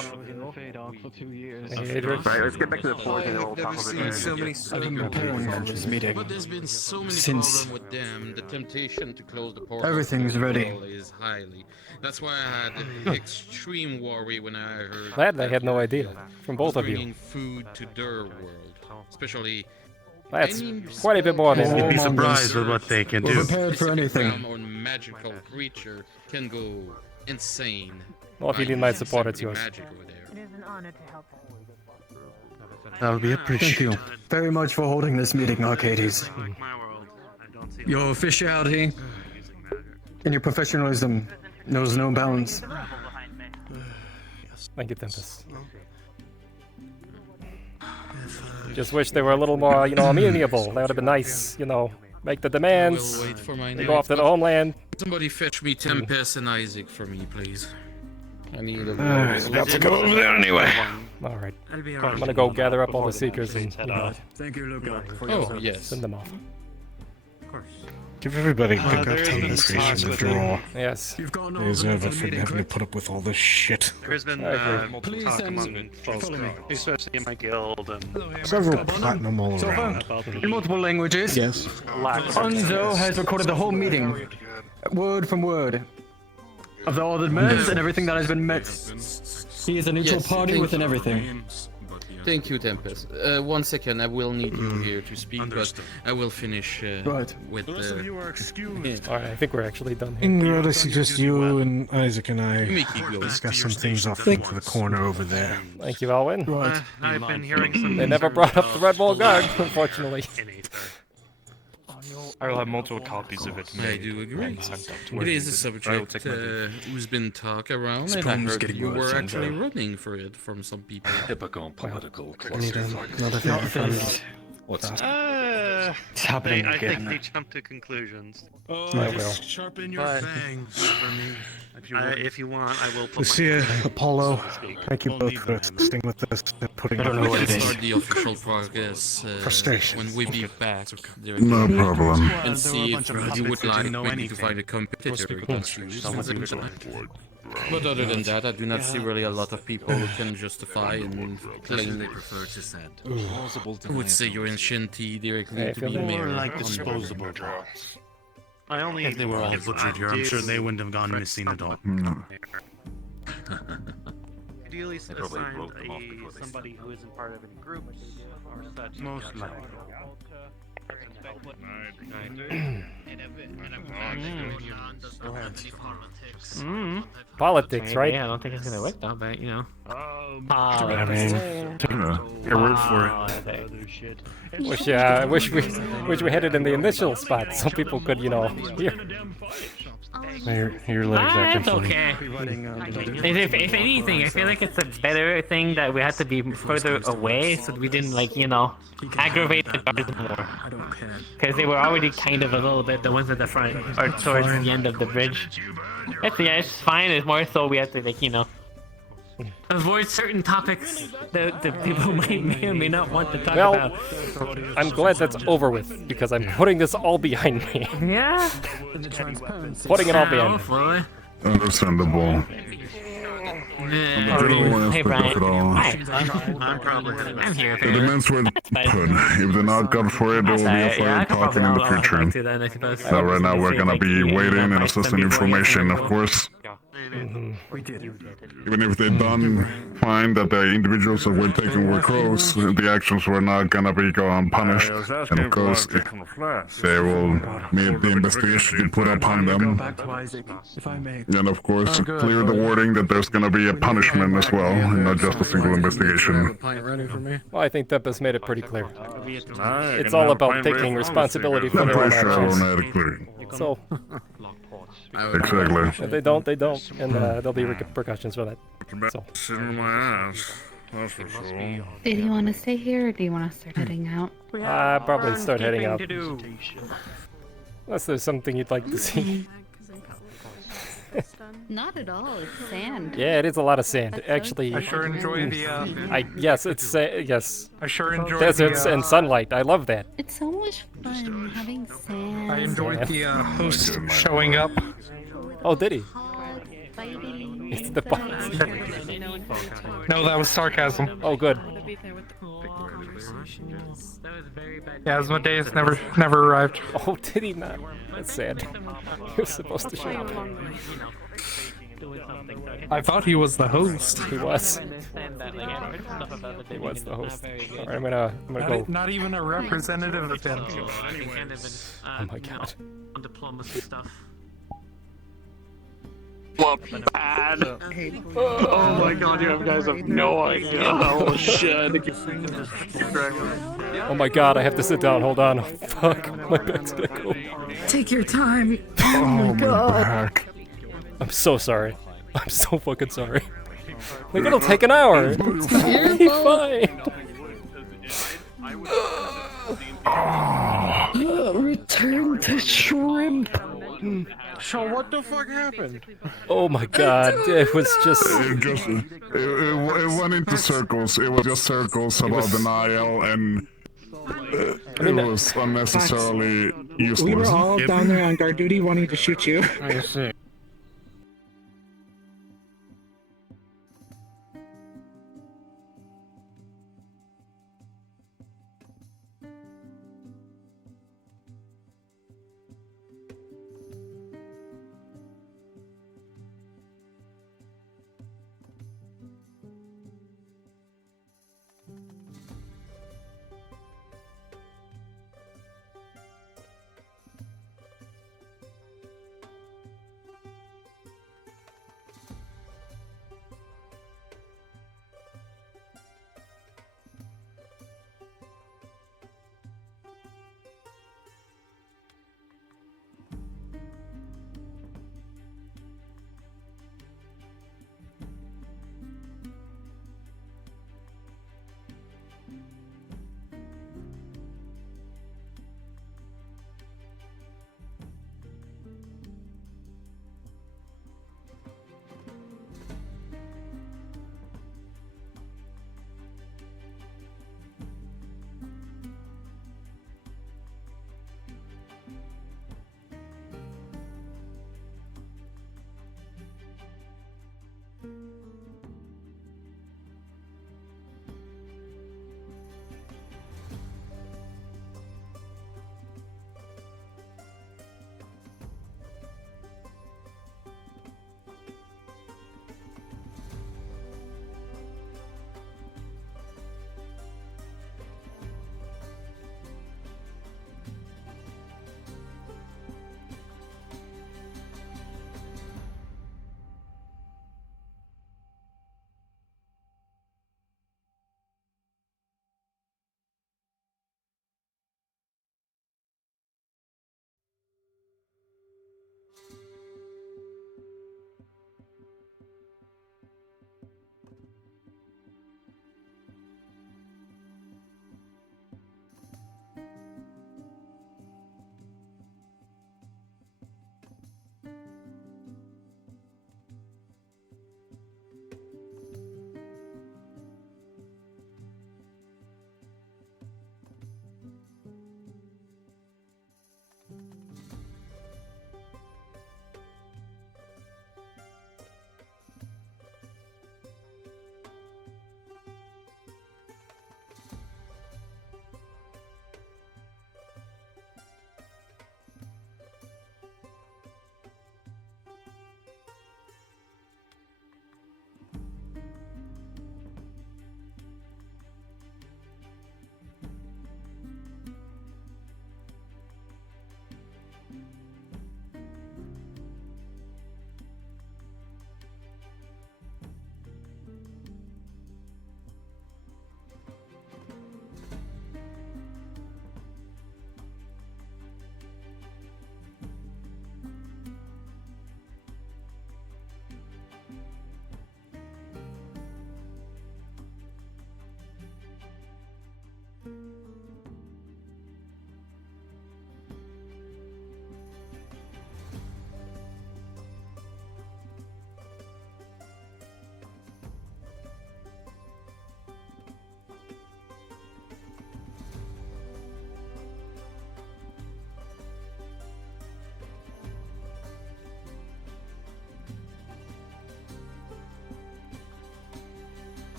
Hey, Adrian. Right, let's get back to the point and then we'll I've talk never about seen it. so many preparing for this meeting. But there's been so many Since problems with them. The temptation to close the portal everything's ready. is highly. That's why I had extreme worry when I heard. Glad I had no idea from both of you. Bringing food to their world, especially. That's quite a bit more than You'd be surprised with what they can do. We're prepared for anything. Or magical creature can go insane. Well, if you need my support, it's yours. Magic over there. It is an honor to help. That would be appreciated. Thank you very much for holding this meeting, Arcadies. Your officiality and your professionalism knows no bounds. Thank you, Tempest. Just wish they were a little more, amenable. That would have been nice, Make the demands. I will wait for my They go off to the homeland. Somebody fetch me Tempest and Isaac for me, please. I need a. Got to go over there anyway. All right. I'm gonna go gather up all the seekers and Thank you, Luca. Oh yes. send them off. Give everybody a good there's time been this week spots in the with draw. Yes. You've got They deserve it for having to put up with all this shit. There's been I agree. multiple talk among folks, especially in my guild and Several platinum all around. In multiple languages. Yes. Unzo has recorded the whole meeting, word from word, of all the demands and everything that has been met. He is a neutral Yes, party thank within you. everything. Thank you, Tempest. 1 second, I will need you here to speak, but I will finish Right. with The rest of you are excused. All right, I think we're actually done here. Ingrid, I suggest you and Isaac and I You may keep going. discuss some things off to the corner over there. Thank you, Alwyn. Right. I've been hearing some. They never brought up the Red Bull Guard, unfortunately. I will have multiple copies of it. I do agree. It is a subject who's been talked around, This and I problem's heard getting you worse, were actually Enzo. running for it from some people. Typical political Need another thing friends. What's It's happening I think again. they jump to conclusions. Oh, I will. just sharpen your But- fangs for me. If you want, I will put Lucia, Apollo, thank you We'll both need for them. assisting with this and putting I don't know up what with it We is. can start the official progress Frustration. when we be back. No problem. And see if you would like maybe to find a competitor against you. But other than that, I do not see really a lot of people who can justify and claim they prefer to said. I would say you're in Shinty directly Hey, to feel be me? mayor. More like on the disposable board. drops. I only. If they were all butchered here, I'm sure they wouldn't have gone missing at all. No. Ideally, They probably assigned broke them off before they somebody who isn't part of any group or such. Most likely. Politics, right? Yeah, I don't think it's gonna work though, but I mean, Your word for it. Wish we had it in the initial spot. Some people could, hear. your legs are it's okay. If anything, I feel like it's a better thing that we had to be further away so that we didn't, aggravate the guards more. Because they were already kind of a little bit the ones at the front, or towards the end of the bridge. It's fine, it's more so we have to, avoid certain topics that people may or may not want to talk about. I'm glad that's over with, because I'm putting this all behind me. Yeah? Putting it all behind me. Hopefully. Understandable. Hey, Brian. I'm here. The demands were put. If they're not good for it, there will be a fire talking in the future. Now, right now, we're gonna be waiting and assessing information, of course. We did. Even if they done find that the individuals that were taken were close, the actions were not gonna be punished, and of course, they will need the investigation to put upon them. Back to Isaac, if I may. And of course, clear the wording that there's gonna be a punishment as well, and not just a single investigation. Well, I think Tempest made it pretty clear. It's all about taking responsibility for I'm their own pretty sure I actions. made it clear. So, Exactly. if they don't, they don't, and there'll be repercussions for that. So, Sitting my ass. That's for sure. Do you want to stay here or do you want to start heading out? probably start heading out. Unless there's something you'd like to see. Not at all. It's sand. Yeah, it is a lot of sand. Actually, I sure enjoy the. yes, it's yes. I sure enjoy deserts the, and sunlight. I love that. It's so much fun having sand. I enjoyed the host showing up. Oh, did he? Fighting. It's the boss. No, that was sarcasm. Oh, good. Yeah, Asmodeus never arrived. Oh, did he not? That's sad. He was supposed to show up. I thought he was the host. He was. He was the host. Alright, I'm gonna go. Not even a representative of him. Oh my god. Diplomacy stuff. Bad. Oh my god, you guys have no idea how shit. Oh my god, I have to sit down. Hold on. Fuck, my back's gonna go. Take your time. Oh my god. I'm so sorry. I'm so fucking sorry. Like, it'll take an hour. It's You'll be fine. Return the shrimp. So what the fuck happened? Oh my god, it was just... It went into circles. It was just circles about denial, and it was unnecessarily useless. We were all down there on guard duty wanting to shoot you. I see.